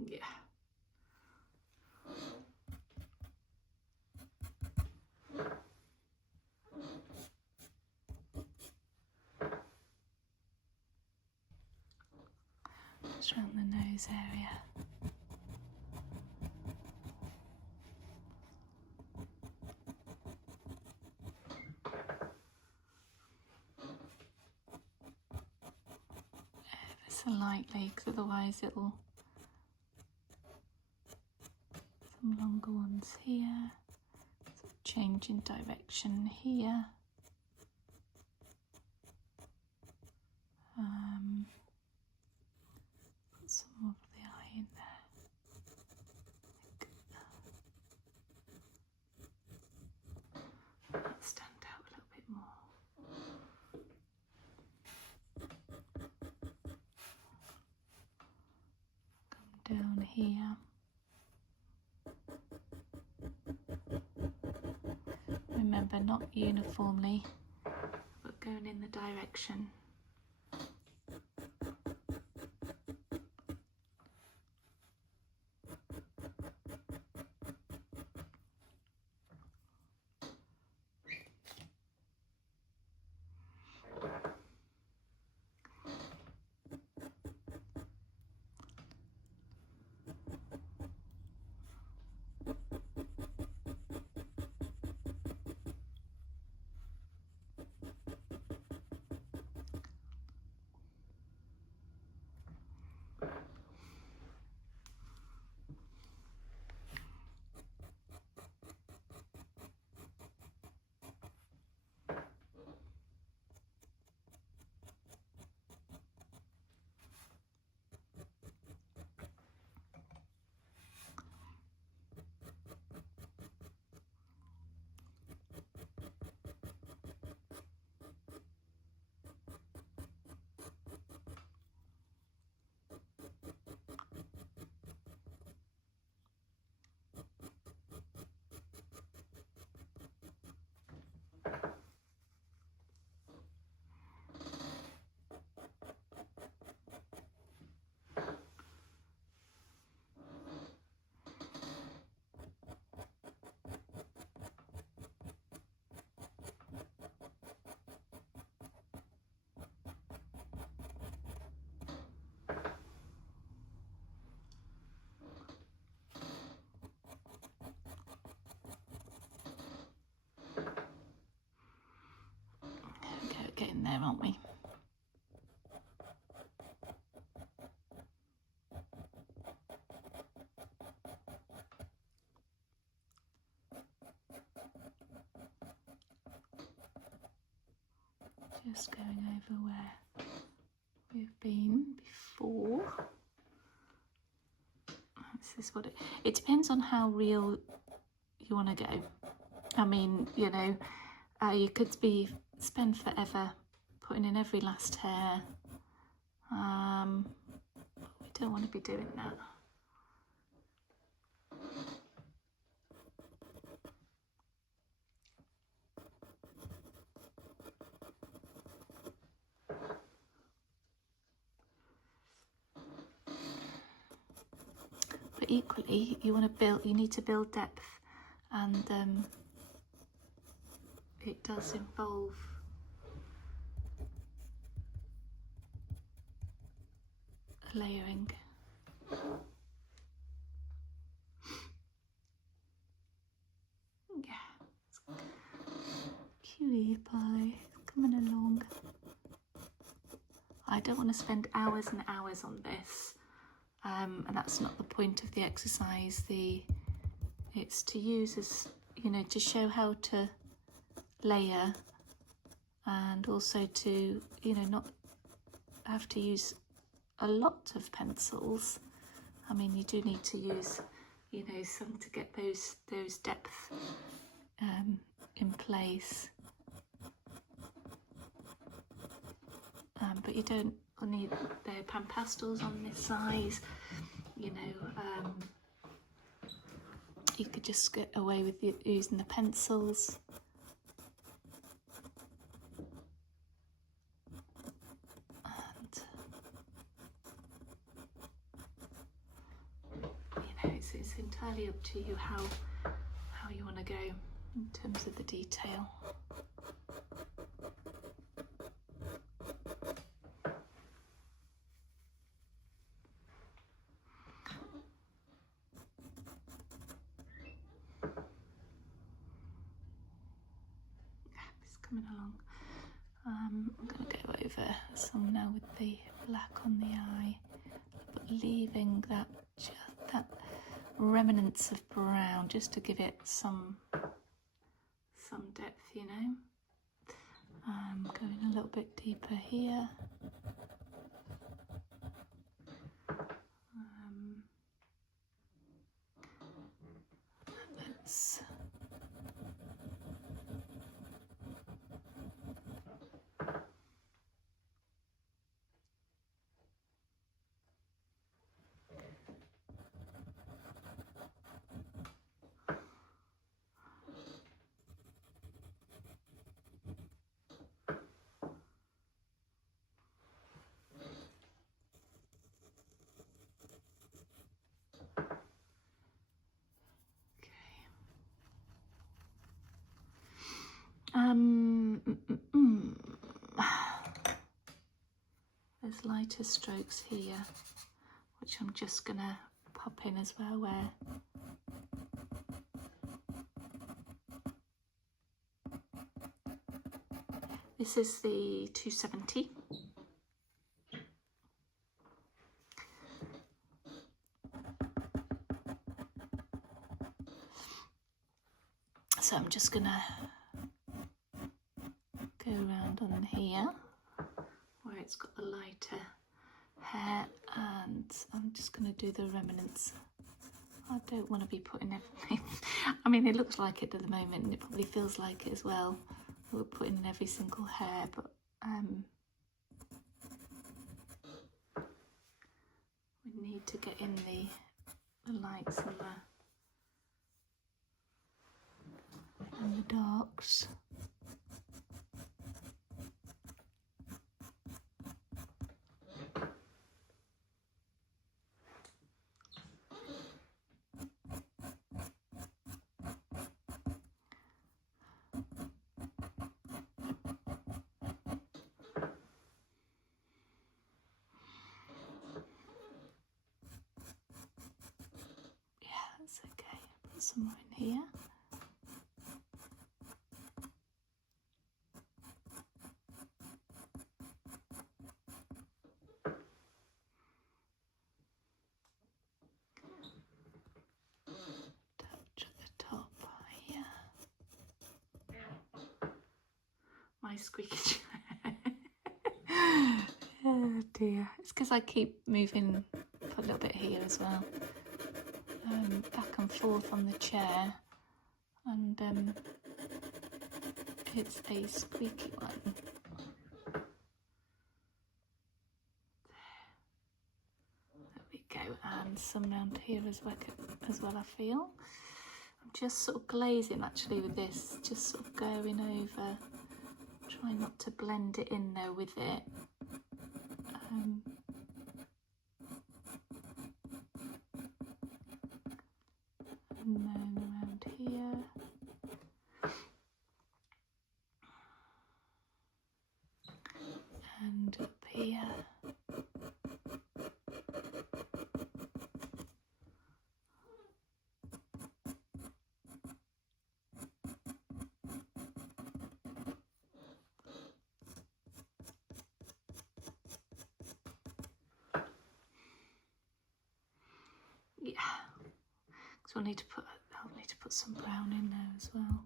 Yeah. Just around the nose area. Ever so lightly, because otherwise it'll. Some longer ones here. So change in direction here. Put some more of the eye in there. That stand out a little bit more. Come down here. Remember, not uniformly, but going in the direction. Getting there, aren't we? Just going over where we've been before. This is what it depends on how real you want to go. I mean, you know, you could be spend forever putting in every last hair. We don't want to be doing that. But equally, you need to build depth, and it does involve layering. Yeah, cutie pie coming along. I don't want to spend hours and hours on this, and that's not the point of the exercise. It's to use as, you know, to show how to layer, and also to, you know, not have to use a lot of pencils. I mean, you do need to use, you know, some to get those depth in place, but you don't need the pan pastels on this size, you know. You could just get away with using the pencils. And, you know, it's entirely up to you how you want to go in terms of the detail. Coming along. I'm going to go over some now with the black on the eye, but leaving that remnants of brown just to give it some depth, you know. Going a little bit deeper here. Let's there's lighter strokes here, which I'm just gonna pop in as well, where this is the 270. So I'm just gonna go around on here where it's got the lighter hair, and I'm just going to do the remnants. I don't want to be putting everything. I mean, it looks like it at the moment, and it probably feels like it as well. We're putting in every single hair, but we need to get in the lights and the darks. That's okay. Put some more in here. Touch at the top here. My squeaky chair. Oh dear. It's because I keep moving, put a little bit here as well. Back and forth on the chair, and it's a squeaky one. There we go, and some round here as well, I feel. I'm just sort of glazing actually with this, just sort of going over, try not to blend it in though with it. And then around here. And up here. Yeah, so I'll need to put some brown in there as well.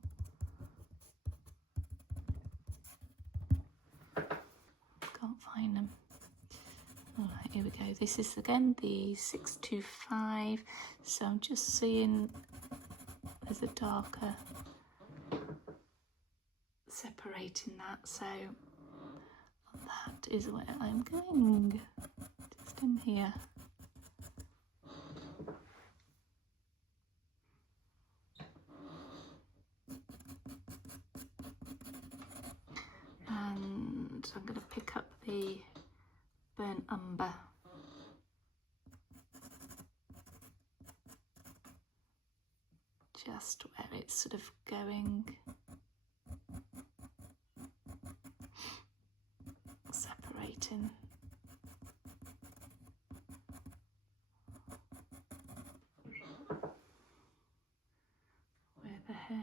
Can't find them. All right, here we go. This is again the 625. So I'm just seeing there's a darker separating that. So that is where I'm going. Just in here. And I'm going to pick up the burnt umber. Just where it's sort of going, separating. Where the hair.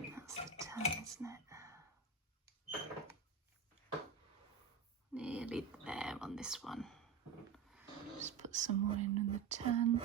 That's the tan, isn't it? Nearly there on this one. Just put some more in the tan.